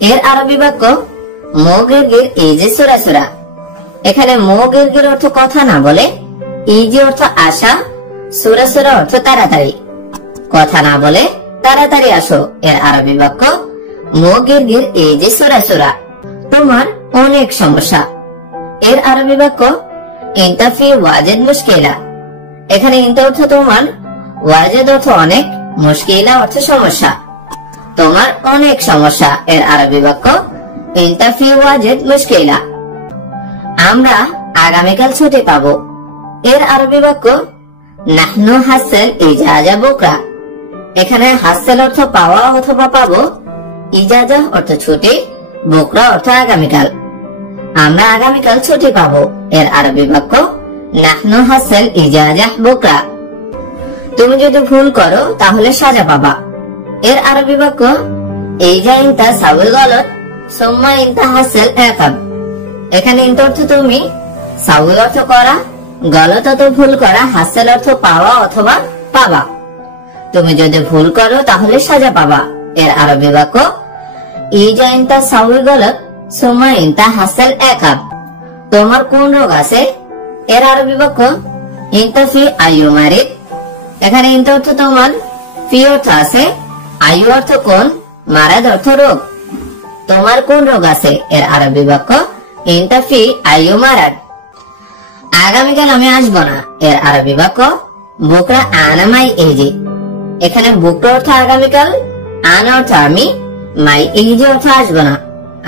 এর আরবি বাক্য মো গিরগির ইজি সুরা সুরা। এখানে মো গিরগির অর্থ কথা না বলে, ইজি অর্থ আসা, সুরা সুরা অর্থ তাড়াতাড়ি। কথা না বলে তাড়াতাড়ি আসো এর আরবি বাক্য মো গিরগির ইজি সুরা সুরা। তোমার অনেক সমস্যা এর আরবি বাক্য ইনতা ফি ওয়াজিদ মুশকিলা। এখানে ইনতা অর্থ তোমার, ওয়াজিদ অর্থ অনেক, মুশকিলা অর্থ সমস্যা। তোমার অনেক সমস্যা এর আরবি বাক্য ইনতা ফি ওয়াজিদ মুশকিলা। আমরা আগামীকাল ছুটি পাবো এর আরবি বাক্য নাহনু হাসেল ইজাজা বুকরা। এখানে হাসেল অর্থ পাওয়া অথবা পাবো, ইজাজা অর্থ ছুটি, বুকরা অর্থ আগামীকাল। আমরা আগামীকাল ছুটি পাবো এর আরবি বাক্য নাহনু হাসেল ইজাজা বুকরা। তুমি যদি ভুল করো তাহলে সাজা পাবা এর আরবি বাক্য ইজা ইনতা সাউল গলত সুম্মা ইনতা হাসেল একাব। এখানে ইনতা অর্থ তুমি, সাউল অর্থ করা, গলত অর্থ ভুল করা, হাসেল অর্থ পাওয়া অথবা পাবা। তুমি যদি ভুল করো তাহলে সাজা পাবা এর আরবি বাক্য ইজা ইনতা সাউল গলত সুম্মা ইনতা হাসেল একাব। তোমার কোন রোগ আছে এর আরবি বাক্য ইনতা ফি আয়ু মারিদ। এখানে ইনতা অর্থ তোমার, ফি অর্থ আছে, আয়ু অর্থ কোন, মারাদ অর্থ রোগ। তোমার কোন রোগ আছে এর আরবি বাক্য ইনতা ফি আয়ু মারাদ। আগামীকাল আমি আসবো না এর আরবি বাক্য বুকরা আনা মাই ইজি। এখানে বুকরা অর্থ আগামীকাল, আনা অর্থ আমি, মাই ইজি অর্থ আসবো না।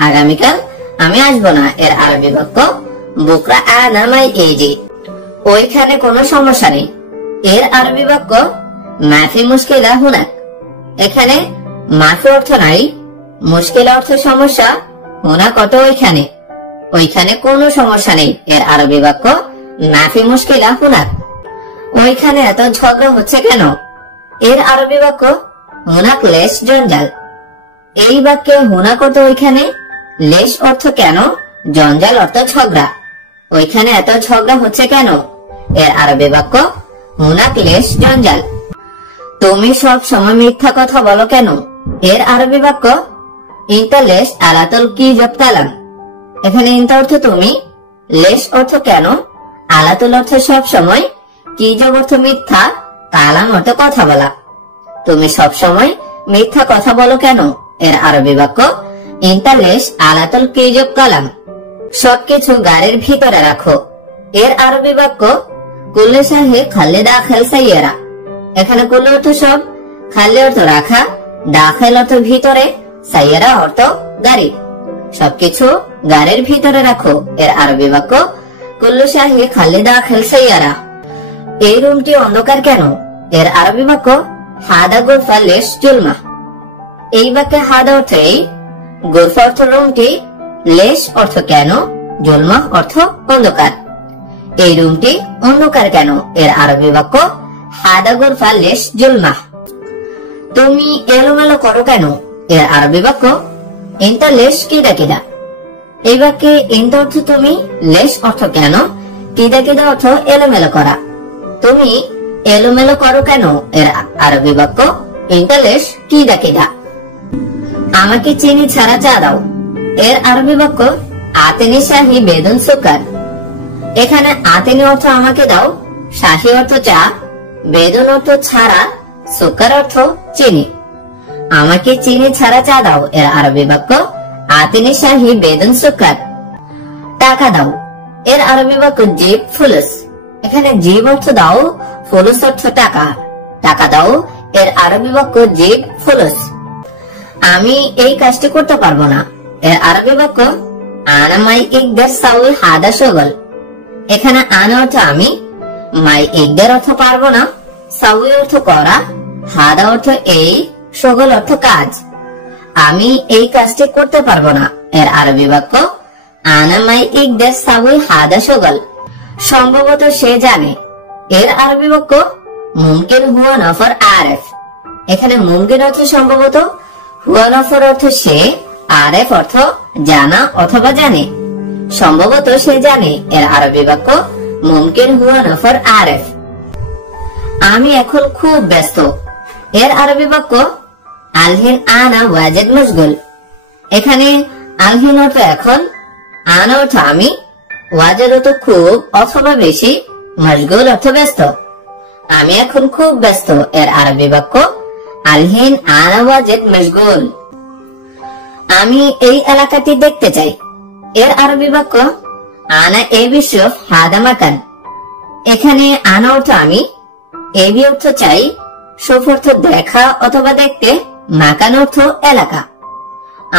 আগামীকাল আমি আসবো না এর আরবি বাক্য বুকরা আনা মাই ইজি। ওইখানে কোনো সমস্যা নেই এর আরবি বাক্য মাফি মুশকিলা হুনাক। এখানে মাফি অর্থ নাই, মুশকিলা অর্থ সমস্যা, হুনাক অর্থ ওইখানে। ওইখানে কোনো সমস্যা নেই এর আরবি বাক্য মাফি মুশকিলা হুনাক। ওইখানে এত ঝগড়া হচ্ছে কেন এর আরবি বাক্য হুনাক লেশ জঞ্জাল। এই বাক্যে হুনাক অর্থ ওইখানে, লেশ অর্থ কেন, জঞ্জাল অর্থ ঝগড়া। ওইখানে এত ঝগড়া হচ্ছে কেন এর আরবি বাক্য হুনাক লেশ জঞ্জাল। তুমি সব সময় মিথ্যা কথা বলো কেন এর আরবি বাক্য ইনতা লেশ আলাতুল কি জবতালাম। এখানে ইনতা অর্থ তুমি, লেশ অর্থ কেন, আলাতুল অর্থ সব সময়, কি জব অর্থ মিথ্যা, কালাম অর্থ কথা বলা। তুমি সব সময় মিথ্যা কথা বলো কেন এর আরবি বাক্য ইনতা লেশ আলাতুল কি জব কালাম। সবকিছু গাড়ির ভিতরে রাখো এর আরবি বাক্য কুল্লে শাহে খালে দাখেল সাইয়েরা। এখানে কুল্লে অর্থ সব, খালে অর্থ রাখা, দাখেল অর্থ ভিতরে, সাইয়েরা অর্থ গাড়ি। সবকিছু গাড়ির ভিতরে রাখো এর আরবি বাক্য কুল্লু শাহি খালে দাখেল সাইয়ারা। এই রুমটি অন্ধকার কেন এর আরবি বাক্য হাদা গুরফা লেশ জুলমা। এই বাক্যে হাদা অর্থ এই, গুরফা অর্থ রুমটি, লেশ অর্থ কেন, জুলমা অর্থ অন্ধকার। এই রুমটি অন্ধকার কেন এর আরবি বাক্য হাদা গুরফা লেশ জুলমা। তুমি এলোমেলো করো কেন এর আরবি বাক্য ইনতা লেশ কিদা কিদা। এই বাক্যে ইনতা অর্থ তুমি, লেশ অর্থ কেন, কিদা কিদা অর্থ এলোমেলো করা। তুমি এলোমেলো করো কেন এর আরবি বাক্য ইনতা লেশ কিদা কিদা। আমাকে চিনি ছাড়া চা দাও এর আরবি বাক্য আতেনি শাহি বেদুন সুকার। এখানে আতেনি অর্থ আমাকে দাও, শাহি অর্থ চা, বেদুন অর্থ ছাড়া, সুকার অর্থ চিনি। আমাকে চিনি ছাড়া চা দাও এর আরবি বাক্য আতেনি শাহি বেদুন সুকার। টাকা দাও এর আরবি বাক্য জিব ফুলুস। এখানে জিব অর্থ দাও, ফুলুস অর্থ টাকা। টাকা দাও এর আরবি বাক্য জিব ফুলুস। আমি এই কাজটি করতে পারবো না এর আরবি বাক্য আনা মাই ইকদার সাউই হাদা শগল। এখানে আনা অর্থ আমি, মাই ইকদার অর্থ পারবো না, সাউই অর্থ করা, হাদা অর্থ এই, শগল অর্থ কাজ। আমি এই কাজটি করতে পারবো না এর আরবি বাক্য আনা মাই ইকদার সাউই হাদা শগল। সম্ভবত সে জানে এর আরবি বাক্য মুমকিন হুয়া নফর আরেফ। এখানে মুমকিন অর্থ সম্ভবত, হুয়া নফর অর্থ সে, আরেফ অর্থ জানা অথবা জানে। সম্ভবত সে জানে এর আরবি বাক্য মুমকিন হুয়া নফর আরেফ। আমি এখন খুব ব্যস্ত এর আরবি বাক্য আলহিন আনা ওয়াজেদ মশগুল। এখানে আলহিন অর্থ এখন, আনা অর্থ আমি, ওয়াজেদ অর্থ খুব অথবা বেশি, মশগুল অর্থ ব্যস্ত। আমি এখন খুব ব্যস্ত এর আরবি বাক্য আলহিন আনা ওয়াজেদ মশগুল। আমি এই এলাকাটি দেখতে চাই এর আরবি বাক্য আনা এ বিশ্বফ হাদা মাকান। এখানে আনা অর্থ আমি, এবি অর্থ চাই, সুফ অর্থ দেখা অথবা দেখতে, মাকান অর্থ এলাকা।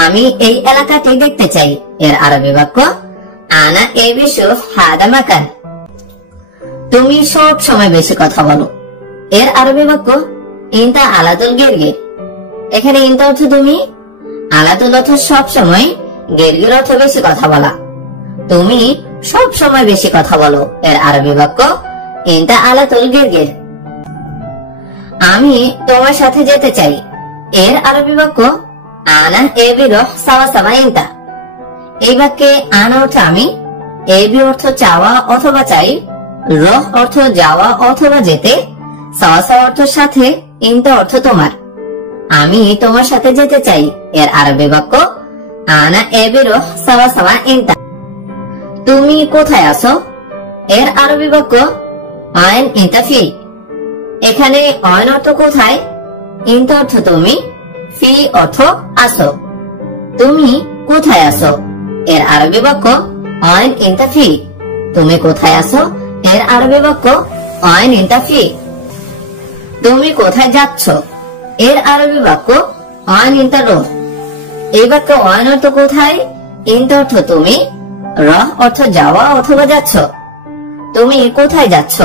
আমি এই এলাকাটি দেখতে চাই এর আরবি বাক্য আনা এ বিশ্বফ হাদা মাকান। তুমি সব সময় বেশি কথা বলো এর আরবি বাক্য ইনতা আলাতুল গিরগির। এখানে ইনতা অর্থ তুমি, আলাতুল অর্থ সব সময়, গিরগির অর্থ বেশি কথা বলা। তুমি সব সময় বেশি কথা বলো এর আরবি বাক্য ইনতা আলাতুল গিরগির। আমি তোমার সাথে যেতে চাই এর আরবি বাক্য আনা এবি রহ সাওয়া সাওয়া ইনতা। এই বাক্যে আনা অর্থ আমি, এবি অর্থ চাওয়া অথবা চাই, রহ অর্থ যাওয়া অথবা যেতে, সাওয়া সাওয়া অর্থ সাথে, ইনতা অর্থ তোমার। আমি তোমার সাথে যেতে চাই এর আরবি বাক্য আনা এবি রহ সাওয়া সাওয়া ইনতা। তুমি কোথায় আছো এর আরবি বাক্য আইন ইনতা ফি। এখানে আইন অর্থ কোথায়, ইনতা অর্থ তুমি, ফি অর্থ আসো। তুমি কোথায় আসো এর আরবি বাক্য আইন ইনতা ফি। তুমি কোথায় আসো এর আরবি বাক্য আইন ইনতা ফি। তুমি কোথায় যাচ্ছ এর আরবি বাক্য আইন ইনতা রহ। এই বাক্য আইন অর্থ কোথায়, ইনতা অর্থ তুমি, রহ অর্থ যাওয়া অথবা যাচ্ছ। তুমি কোথায় যাচ্ছ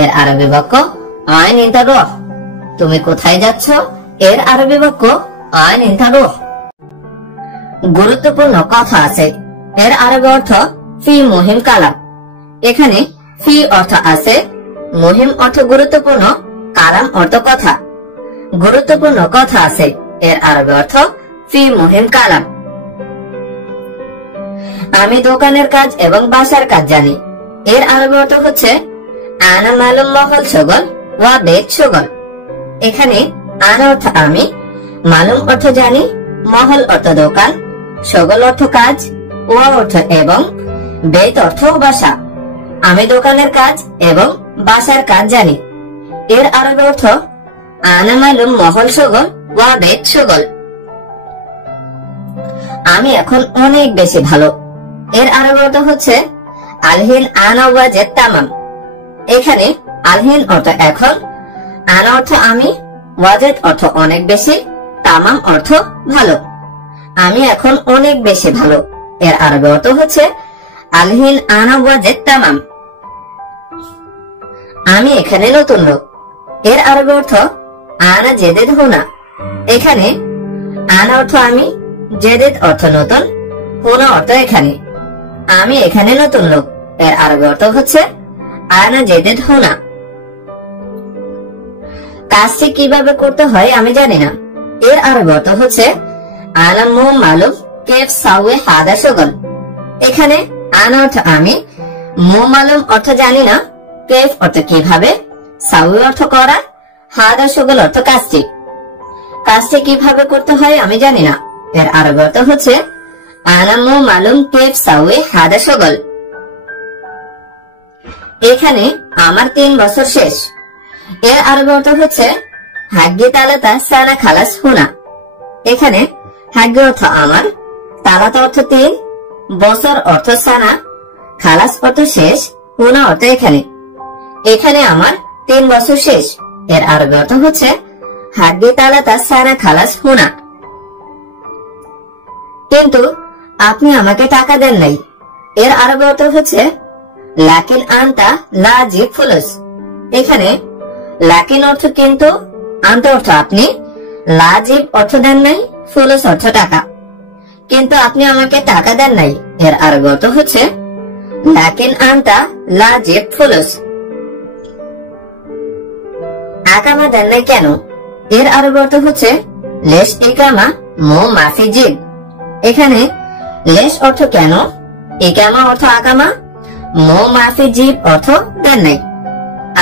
এর আরবি বাক্য আইন ইনতা রহ। তুমি কোথায় যাচ্ছ এর আরবি বাক্য আইন ইনতা রহ। গুরুত্বপূর্ণ কথা আছে এর আরবি অর্থ ফি মুহিম কালাম। এখানে ফি অর্থ আছে, মুহিম অর্থ গুরুত্বপূর্ণ, কালাম অর্থ কথা। গুরুত্বপূর্ণ কথা আছে এর আরবি অর্থ ফি মুহিম কালাম। আমি দোকানের কাজ এবং বাসার কাজ জানি এর আরবি অর্থ হচ্ছে আনা মালুম মহল শগল ওয়া বেত শগল। এখানে আনা অর্থ আমি, মালুম অর্থ জানি, মহল অর্থ দোকান, শগল অর্থ কাজ, ওয়া অর্থ এবং, বেত অর্থ বাসা। আমি দোকানের কাজ এবং বাসার কাজ জানি এর আরবি অর্থ আনা মালুম মহল শগল ওয়া বেত শগল। আমি এখন অনেক বেশি ভালো এর আরবি অর্থ হচ্ছে আলহিন আনা ওয়াজেদ তামাম। এখানে আলহিন অর্থ এখন, আনা অর্থ আমি, ওয়াজেদ অর্থ অনেক বেশি, তামাম অর্থ ভালো। আমি এখন অনেক বেশি ভালো এর আরবি অর্থ হচ্ছে আলহিন আনা ওয়াজেদ তামাম। আমি এখানে নতুন লোক এর আরবি অর্থ আনা জেদেদ হুনা। এখানে আনা অর্থ আমি, জেদেদ অর্থ নতুন, হুনা অর্থ এখানে। আমি এখানে নতুন লোক এর আরবি অর্থ হচ্ছে আনা জেদেদ হুনা। কাজটি কিভাবে করতে হয় আমি জানি না। এর আরবি অর্থ হচ্ছে আনা মো মালুম কেফ সাউয়ে হাদা শুগল। এখানে আনা অর্থ আমি, মো মালুম অর্থ জানি না, কেফ অর্থ কিভাবে, সাউয়ে অর্থ করা, হাদা শুগল অর্থ কাজটি। কাজটি কিভাবে করতে হয় আমি জানি না। এর আরবি অর্থ হচ্ছে আনা মো মালুম কেফ সাউয়ে হাদা শুগল। এখানে আমার 3 বছর শেষ। এর আরবি অর্থ হচ্ছে হাগ্গি তালাতা সানা খালাস হুনা। এখানে হাগ্গি অর্থ আমার, তালাতা অর্থ 3, বছর অর্থ সানা, খালাস অর্থ শেষ, হুনা অর্থ এখানে। এখানে আমার 3 বছর শেষ। এর আরবি অর্থ হচ্ছে হাগ্গি তালাতা সানা খালাস হুনা। কিন্তু আপনি আমাকে টাকা দেন নাই। এর আরবি অর্থ হচ্ছে লাকিন আনতা লাজিব ফুলুস। এখানে লাকিন অর্থ কিন্তু, আনতা অর্থ আপনি, লাজিব অর্থ দেন নাই, ফুলুস অর্থ টাকা। কিন্তু আপনি আমাকে টাকা দেন নাই। এর আরবি অর্থ হচ্ছে লাকিন আনতা লাজিব ফুলুস। আকামা দেন নাই কেন? এর আরবি অর্থ হচ্ছে লেশ ইকামা মো মাফি জিব। এখানে লেশ অর্থ কেন, ইকামা অর্থ আকামা, মো মাফি জিব অর্থ দেন নাই।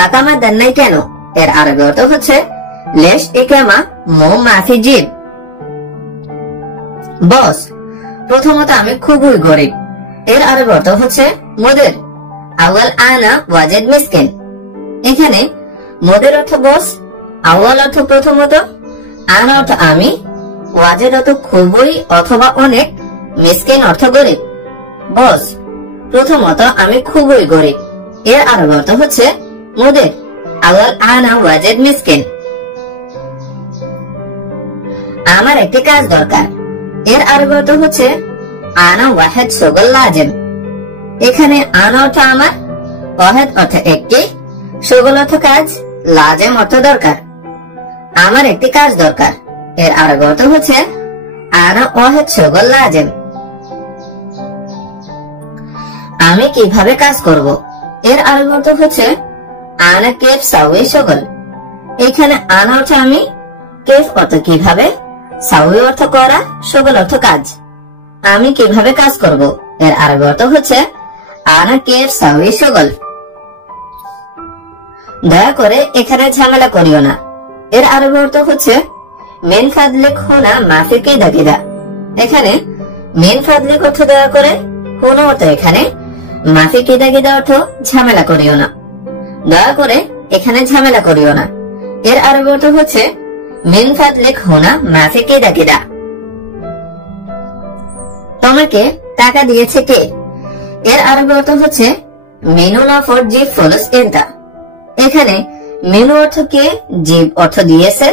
আকামা দেন নাই কেন? এর আরবি অর্থ হচ্ছে লেশ ইকামা মো মাফি জিব। বস, প্রথমত আমি খুবই গরিব। এর আরবি অর্থ হচ্ছে মোদের আওয়াল আনা ওয়াজেদ মিসকিন। এখানে মোদের অর্থ বস, আওয়াল অর্থ প্রথমত, আনা অর্থ আমি, ওয়াজেদ অর্থ খুবই অথবা অনেক, মিসকিন অর্থ গরিব। বস, প্রথমত আমি খুবই গরিব। এর আরবি অর্থ হচ্ছে মোদের আওয়াল আনা ওয়াজেদ মিসকিন। আমার একটি কাজ দরকার। এর আরবি অর্থ হচ্ছে আনা ওয়াহেদ শুগল লাজিম। এখানে আনা অর্থ আমার, ওয়াহেদ অর্থ একটি, শুগল অর্থ কাজ, লাজিম অর্থ দরকার। আমার একটি কাজ দরকার। এর আরবি অর্থ হচ্ছে আনা ওয়াহেদ শুগল লাজিম। আমি কিভাবে কাজ করব? এর আরবি অর্থ হচ্ছে আনা কেফ সাউয়ে শুগল। এখানে আনা অর্থ আমি, কেফ অর্থ কিভাবে, সাউয়ে অর্থ করা, শুগল অর্থ কাজ। আমি কিভাবে কাজ করব? এর আরবি অর্থ হচ্ছে আনা কেফ সাউয়ে শুগল। দয়া করে এখানে ঝামেলা করিও না। এর আরবি অর্থ হচ্ছে মেন ফাদলিক হুনা মাফি কিদা কিদা। এখানে মেন ফাদলিক অর্থ দয়া করে, হুনা অর্থ এখানে, মাফি কিদা কিদা অর্থ ঝামেলা করিও না। দয়া করে এখানে ঝামেলা করিও না। এর আরবি অর্থ হচ্ছে মিন ফাদলিক হুনা মাফি কিদা কিদা। তোমাকে টাকা দিয়েছে কে? এর আরবি অর্থ হচ্ছে মিনু নফর জিব ফুলুস ইনতা। এখানে মিনু অর্থ কে, জিব অর্থ দিয়েছে,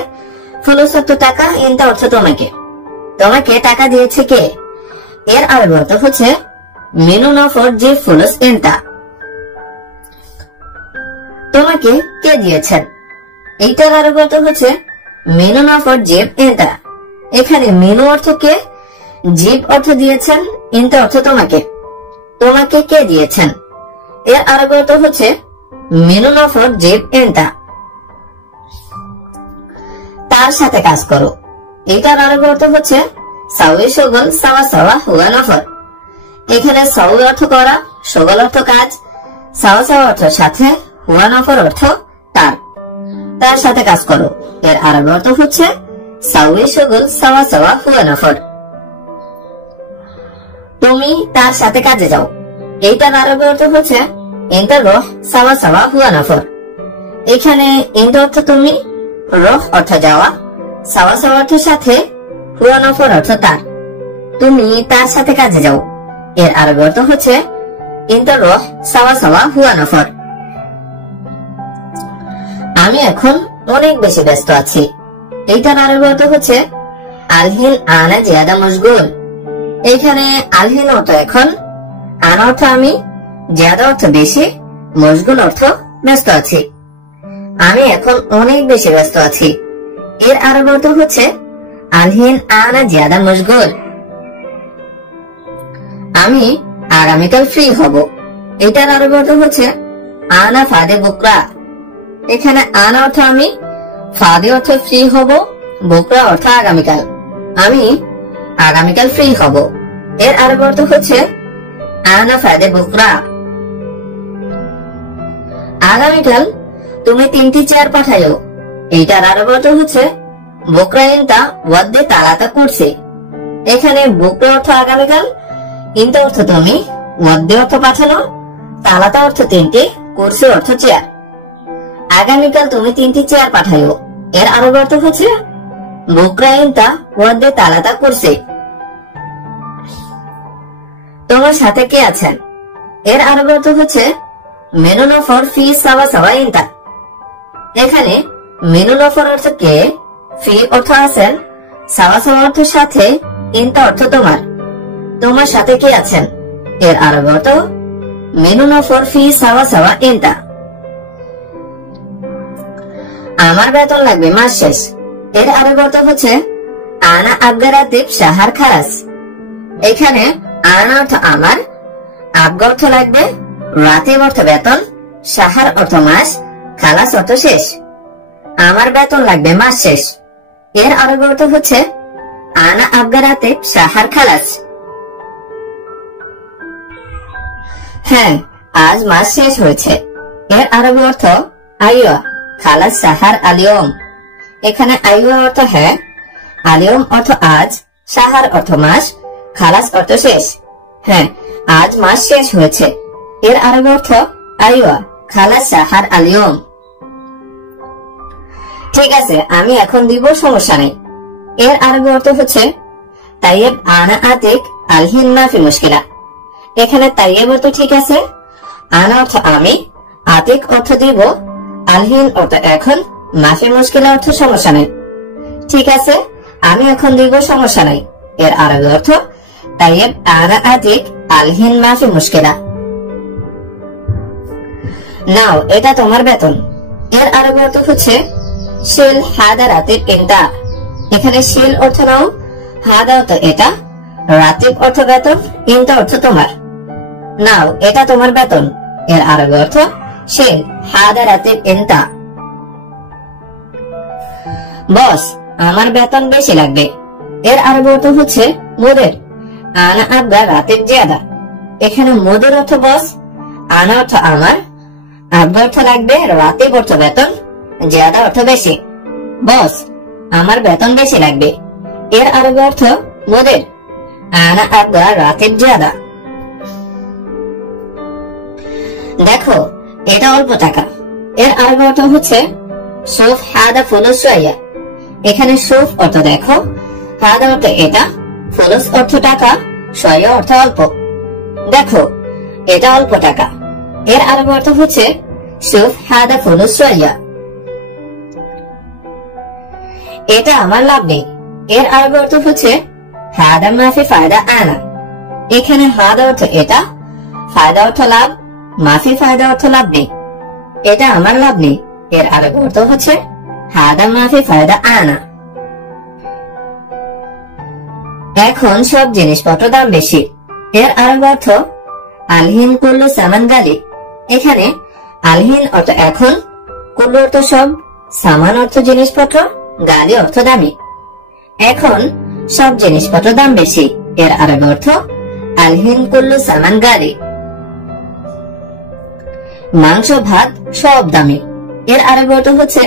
ফুলুস অর্থ টাকা, ইনতা অর্থ তোমাকে। তোমাকে টাকা দিয়েছে কে? এর আরবি অর্থ হচ্ছে মিনু নফর জিব ফুলুস ইনতা। তোমাকে কে দিয়েছেন? এইটার আরবি অর্থ হচ্ছে মিনু নফর জিব ইনতা। এখানে মিনু অর্থ কে, জিব অর্থ দিয়েছেন, ইনতা অর্থ তোমাকে। তোমাকে কে দিয়েছেন? এর আরবি অর্থ হচ্ছে মিনু নফর জিব ইনতা। তার সাথে কাজ করো। এটার আরবি অর্থ হচ্ছে সাউয়ে শুগল সাওয়া সাওয়া হুয়া নফর। এখানে সাউয়ে অর্থ করা, শুগল অর্থ কাজ, সাওয়া সাওয়া অর্থ সাথে, হুয়া নফর অর্থ তার। তার সাথে কাজ করো। এর আরবি অর্থ হচ্ছে সাউয়ে শুগল সাওয়া সাওয়া হুয়া নফর। তুমি তার সাথে কাজে যাও। এইটার আরবি অর্থ হচ্ছে ইনতা রহ সাওয়া সাওয়া হুয়া নফর। এখানে ইনতা অর্থ তুমি, রহ অর্থ যাওয়া, সাওয়া সাওয়া অর্থ সাথে, হুয়া নফর অর্থ তার। তুমি তার সাথে কাজে যাও। এর আরবি অর্থ হচ্ছে ইনতা রহ সাওয়া সাওয়া হুয়া নফর। আমি এখন অনেক বেশি ব্যস্ত আছি। এইটার আরবি অর্থ হচ্ছে আলহিন আনা জিয়াদা মশগুল। এইখানে আলহিন অর্থ এখন, আনা অর্থ আমি, জিয়াদা অর্থ বেশি, মশগুল অর্থ ব্যস্ত আছি। আমি এখন অনেক বেশি ব্যস্ত আছি। এর আরবি অর্থ হচ্ছে আলহিন আনা জিয়াদা মশগুল। আমি আগামীকাল ফ্রি হব। এটার আরবি অর্থ হচ্ছে আনা ফাদে বুকরা। এখানে আনা অর্থ আমি, ফাদি অর্থ ফ্রি হব, বুকরা অর্থ আগামীকাল। আমি আগামীকাল ফ্রি হব। এর আরবি অর্থ হচ্ছে আনা ফাদে বুকরা। আগামীকাল তুমি 3টি চেয়ার পাঠাইও। এইটার আরবি অর্থ হচ্ছে বুকরা ইনতা ওয়াদ্দে তালাতা করছে। এখানে বুকরা অর্থ আগামীকাল, ইনতা অর্থ তুমি, ওয়াদ্দে অর্থ পাঠানো, তালাতা অর্থ 3টি, কুরসি অর্থ চেয়ার। আগামীকাল তুমি 3টি চেয়ার পাঠাইও। এর আরবি অর্থ হচ্ছে বুকরা ইনতা ওয়াদ্দে তালাতা করছে। তোমার সাথে কে আছেন? এর আরবি অর্থ হচ্ছে মেনু নফর ফি সাওয়া সাওয়া ইনতা। এখানে মেনু নফর অর্থ কে, ফি অর্থ আছেন, সাওয়া সাওয়া অর্থ সাথে, ইনতা অর্থ তোমার। তোমার সাথে কে আছেন? এর আরবি অর্থ মেনু নফর ফি সাওয়া সাওয়া ইনতা। আমার বেতন লাগবে মাস শেষ। এর আরবি অর্থ হচ্ছে আনা আবগারাতিব শাহার খালাস। এখানে আনা অর্থ আমার, আবগা অর্থ লাগবে, রাতিব অর্থ বেতন, শাহার অর্থ মাস, খালাস অর্থ শেষ। আমার বেতন লাগবে মাস শেষ। এর আরবি অর্থ হচ্ছে আনা আবগারাতিব শাহার খালাস। হ্যাঁ, আজ মাস শেষ হয়েছে। এর আরবি অর্থ আইয়া খালাস শাহার আলিয়ম। এখানে আইয়া অর্থ হ্যাঁ, আলিয়ম অর্থ আজ, শাহার অর্থ মাস, খালাস অর্থ শেষ। হ্যাঁ, আজ মাস শেষ হয়েছে। এর আরবি অর্থ আইয়া খালাস শাহার আলিয়ম। ঠিক আছে, আমি এখন দিব, সমস্যা নেই। এর আরবি অর্থ হচ্ছে তাইয়েব আনা আতিক আলহিন মাফি মুশকিলা। এখানে তাইয়েব অর্থ ঠিক আছে, আনা অর্থ আমি, আতিক অর্থ দিব, আলহিন অর্থ এখন, মাফি মুশকিলা অর্থ সমস্যা নেই। ঠিক আছে, আমি এখন দিব, সমস্যা নাই। এর আরবি অর্থ তাইয়েব আনা আতিক আলহিন মাফি মুশকিলা। নাও, এটা তোমার বেতন। এর আরবি অর্থ হচ্ছে শিল হাদা রাতিব ইনতা। এখানে শিল অর্থ নাও, হাদা অর্থ এটা, রাতিব অর্থ বেতন, ইনতা অর্থ তোমার। নাও, এটা তোমার বেতন। এর আরবি অর্থ শিল হাদা রাতিব ইনতা। বস, আমার বেতন বেশি লাগবে। এর আরবি অর্থ হচ্ছে মুদের আনা আবগা রাতিব জিয়াদা। এখানে মুদের অর্থ বস, আনা অর্থ আমার, আবগা অর্থ লাগবে, রাতিব অর্থ বেতন, জিয়াদা অর্থ বেশি। বস, আমার বেতন বেশি লাগবে। এর আরবি অর্থ মুদের আনা আবগা রাতিব জিয়াদা। দেখো, এটা অল্প টাকা। এর আরবি অর্থ হচ্ছে সুফ হাদা ফুলুস শুয়াইয়া। এখানে সুফ অর্থ দেখো, হাদা অর্থ এটা, ফুলুস অর্থ টাকা, শুয়াইয়া অর্থ অল্প। দেখো, এটা অল্প টাকা। এর আরবি অর্থ হচ্ছে সুফ হাদা ফুলুস শুয়াইয়া। এটা আমার লাভ নেই। এর আরবি অর্থ হচ্ছে হাদা মাফি ফায়দা আনা। এখানে হাদা অর্থ এটা, ফায়দা অর্থ লাভ, মাফি ফায়দা অর্থ লাভ নেই। এটা আমার লাভ নেই। এর আরবি অর্থ হচ্ছে হাদা মাফি ফায়দা আনা। এখন সব জিনিসপত্র দাম বেশি। এর আরবি অর্থ আলহিন কুল্লু সামান গালি। এখানে আলহিন অর্থ এখন, কুল্লু অর্থ সব, সামান অর্থ জিনিসপত্র, গালি অর্থ দামি। এখন সব জিনিসপত্র দাম বেশি। এর আরবি অর্থ আলহিন কুল্লু সামান গালি। মাংস ভাত সব দামি। এর আরবি অর্থ হচ্ছে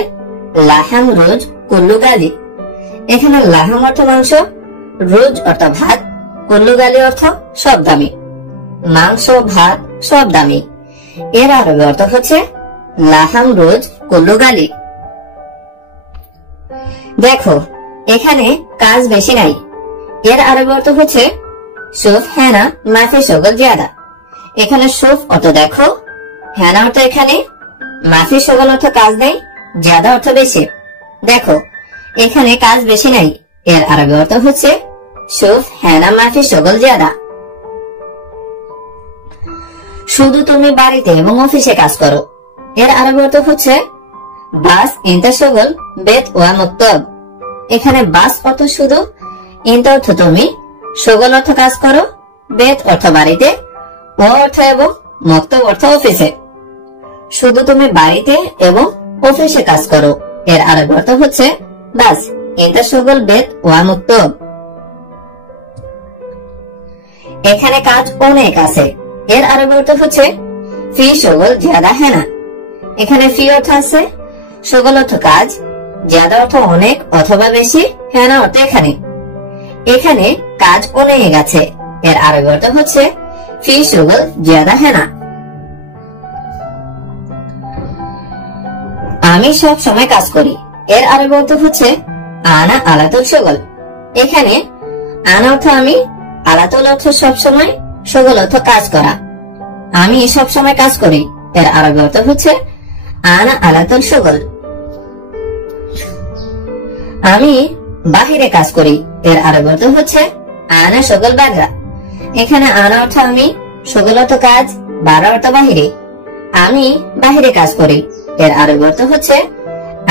লাহাম রোজ কুল্লু গালি। এখানে লাহাম অর্থ মাংস, রোজ অর্থ ভাত, কুল্লু গালি অর্থ সব দামি। মাংস ভাত সব দামি। এর আরবি অর্থ হচ্ছে লাহাম রোজ কুল্লু গালি। দেখো, এখানে কাজ বেশি নাই। এর আরবি অর্থ হচ্ছে সুফ হেনা মাফি শগল জিয়াদা। এখানে সুফ অর্থ দেখো, হেনা অর্থ এখানে, মাফি শগল অর্থ কাজ নেই, জিয়াদা অর্থ বেশি। দেখো, এখানে কাজ বেশি নাই। এর আরবি অর্থ হচ্ছে সুফ হেনা মাফি শগল জিয়াদা। শুধু তুমি বাড়িতে এবং অফিসে কাজ করো। এর আরবি অর্থ হচ্ছে বাস ইনতা শগল বেত ওয়া মুক্তব। এখানে বাস অর্থ শুধু, ইনতা অর্থ তুমি, শগল অর্থ কাজ করো, বেত অর্থ বাড়িতে, ওয়া অর্থ এবং, মুক্তব অর্থ অফিসে। শুধু তুমি বাড়িতে এবং অফিসে কাজ করো। এর আরবি অর্থ হচ্ছে বাস ইনতা শুগল বেত ওয়া মুক্তব। এখানে কাজ অনেক আছে, এর আরবি অর্থ হচ্ছে ফি শুগল জিয়াদা হেনা। এখানে ফি অর্থ আছে, শুগল অর্থ কাজ, জিয়াদা অর্থ অনেক অথবা বেশি, হেনা অর্থ এখানে। এখানে কাজ অনেক আছে, এর আরবি অর্থ হচ্ছে ফি শুগল জিয়াদা হেনা। আমি সব সময় কাজ করি, এর আরবি অর্থ হচ্ছে আনা আলাতুল শুগল। এখানে আনা অর্থ আমি, আলাতুল অর্থ সব সময়, শুগল অর্থ কাজ করা। আমি সব সময় কাজ করি, এর আরবি অর্থ হচ্ছে আনা আলাতুল শুগল। আমি বাহিরে কাজ করি, এর আরবি অর্থ হচ্ছে আনা শুগল বাগরা। এখানে আনা অর্থ আমি, শুগল অর্থ কাজ, বারা অর্থ বাহিরে। আমি বাহিরে কাজ করি, এর আরবি অর্থ হচ্ছে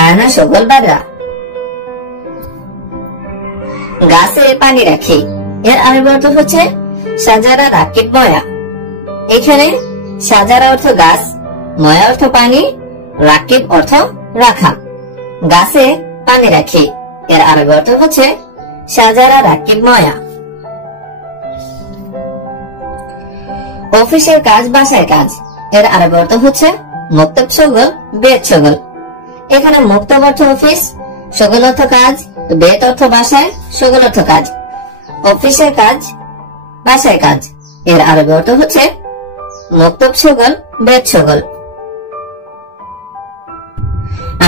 আনা শুগল বাগরা। গাছে পানি রাখি, এর আরবি অর্থ হচ্ছে সাজারা রাকিব ময়া। এখানে সাজারা অর্থ গাছ, ময়া অর্থ পানি, রাকিব অর্থ রাখা। গাছে পানি রাখি, এর আরবি অর্থ হচ্ছে সাজারা রাকিব ময়া। অফিসের কাজ বাসায় কাজ, এর আরবি অর্থ হচ্ছে মুক্তব শুগল বেত শুগল। এখানে মুক্তব অর্থ অফিস, শুগল অর্থ কাজ, বেত অর্থ বাসায়, শুগল অর্থ কাজ। অফিসের কাজ বাসায় কাজ, এর আরবি অর্থ হচ্ছে মুক্তব শুগল বেত শুগল।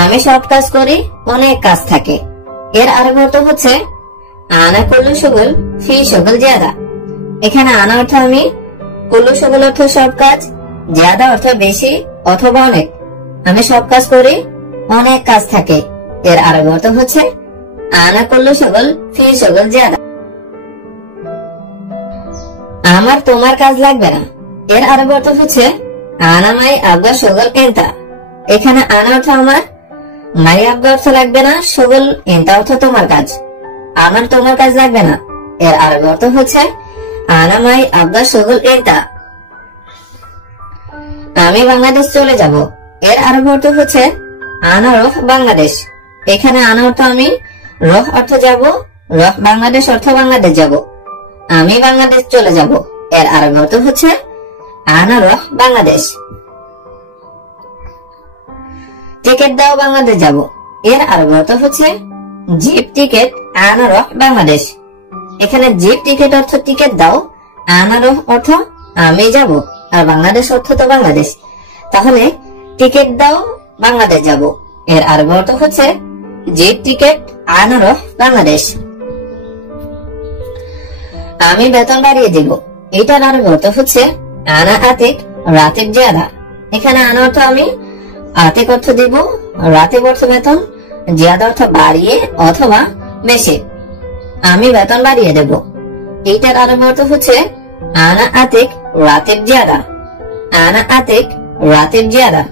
আমি সব কাজ করি, অনেক কাজ থাকে, এর আরবি অর্থ হচ্ছে আনা কুল্লু শুগল ফি শুগল জিয়াদা। এখানে আনা অর্থ আমি, কুল্লু শুগল অর্থ সব কাজ, জিয়াদা অর্থ বেশি অথবা অনেক। আমি সব কাজ করি, অনেক কাজ থাকে, এর আরবি অর্থ হচ্ছে আনা কুল্লু শুগল ফি শুগল জিয়াদা। আমার তোমার কাজ লাগবে না, এর আরবি অর্থ হচ্ছে আনা মাই আব্বা শুগল এন্তা। এখানে আনা অর্থ আমার, মাই আব্বা অর্থ লাগবে না, শুগল এন্তা অর্থ তোমার কাজ। আমার তোমার কাজ লাগবে না, এর আরবি অর্থ হচ্ছে আনা মাই আব্বা শুগল এন্তা। আমি বাংলাদেশ চলে যাব, এর আরবি অর্থ হচ্ছে আনা রহ বাংলাদেশ। এখানে আনা অর্থ আমি, রহ অর্থ যাব, রহ বাংলাদেশ অর্থ বাংলাদেশ যাব। আমি বাংলাদেশ চলে যাব, এর আরবি অর্থ হচ্ছে আনা রহ বাংলাদেশ। টিকিট দাও বাংলাদেশ যাব, এর আরবি অর্থ হচ্ছে জিপ টিকিট আনা রহ বাংলাদেশ। এখানে জিপ টিকিট অর্থ টিকিট দাও, আনা রহ অর্থ আমি যাব, আর বাংলাদেশ অর্থ তো বাংলাদেশ। তাহলে টিকিট দাও বাংলাদেশ যাব, এর আরবি অর্থ হচ্ছে জিপ টিকিট আনা রহ বাংলাদেশ। আমি বেতন বাড়িয়ে দিব, এটার আরবি অর্থ হচ্ছে আনা আতিক রাতিব জিয়াদা। এখানে আনা অর্থ আমি, আতিক অর্থ দিব, রাতিব অর্থ বেতন, জিয়াদা অর্থ বাড়িয়ে অথবা বেশি। আমি বেতন বাড়িয়ে দেব, এটার আরবি অর্থ হচ্ছে আনা আতিক রাতিব জিয়াদা। আনা আতিক রাতিব জিয়াদা।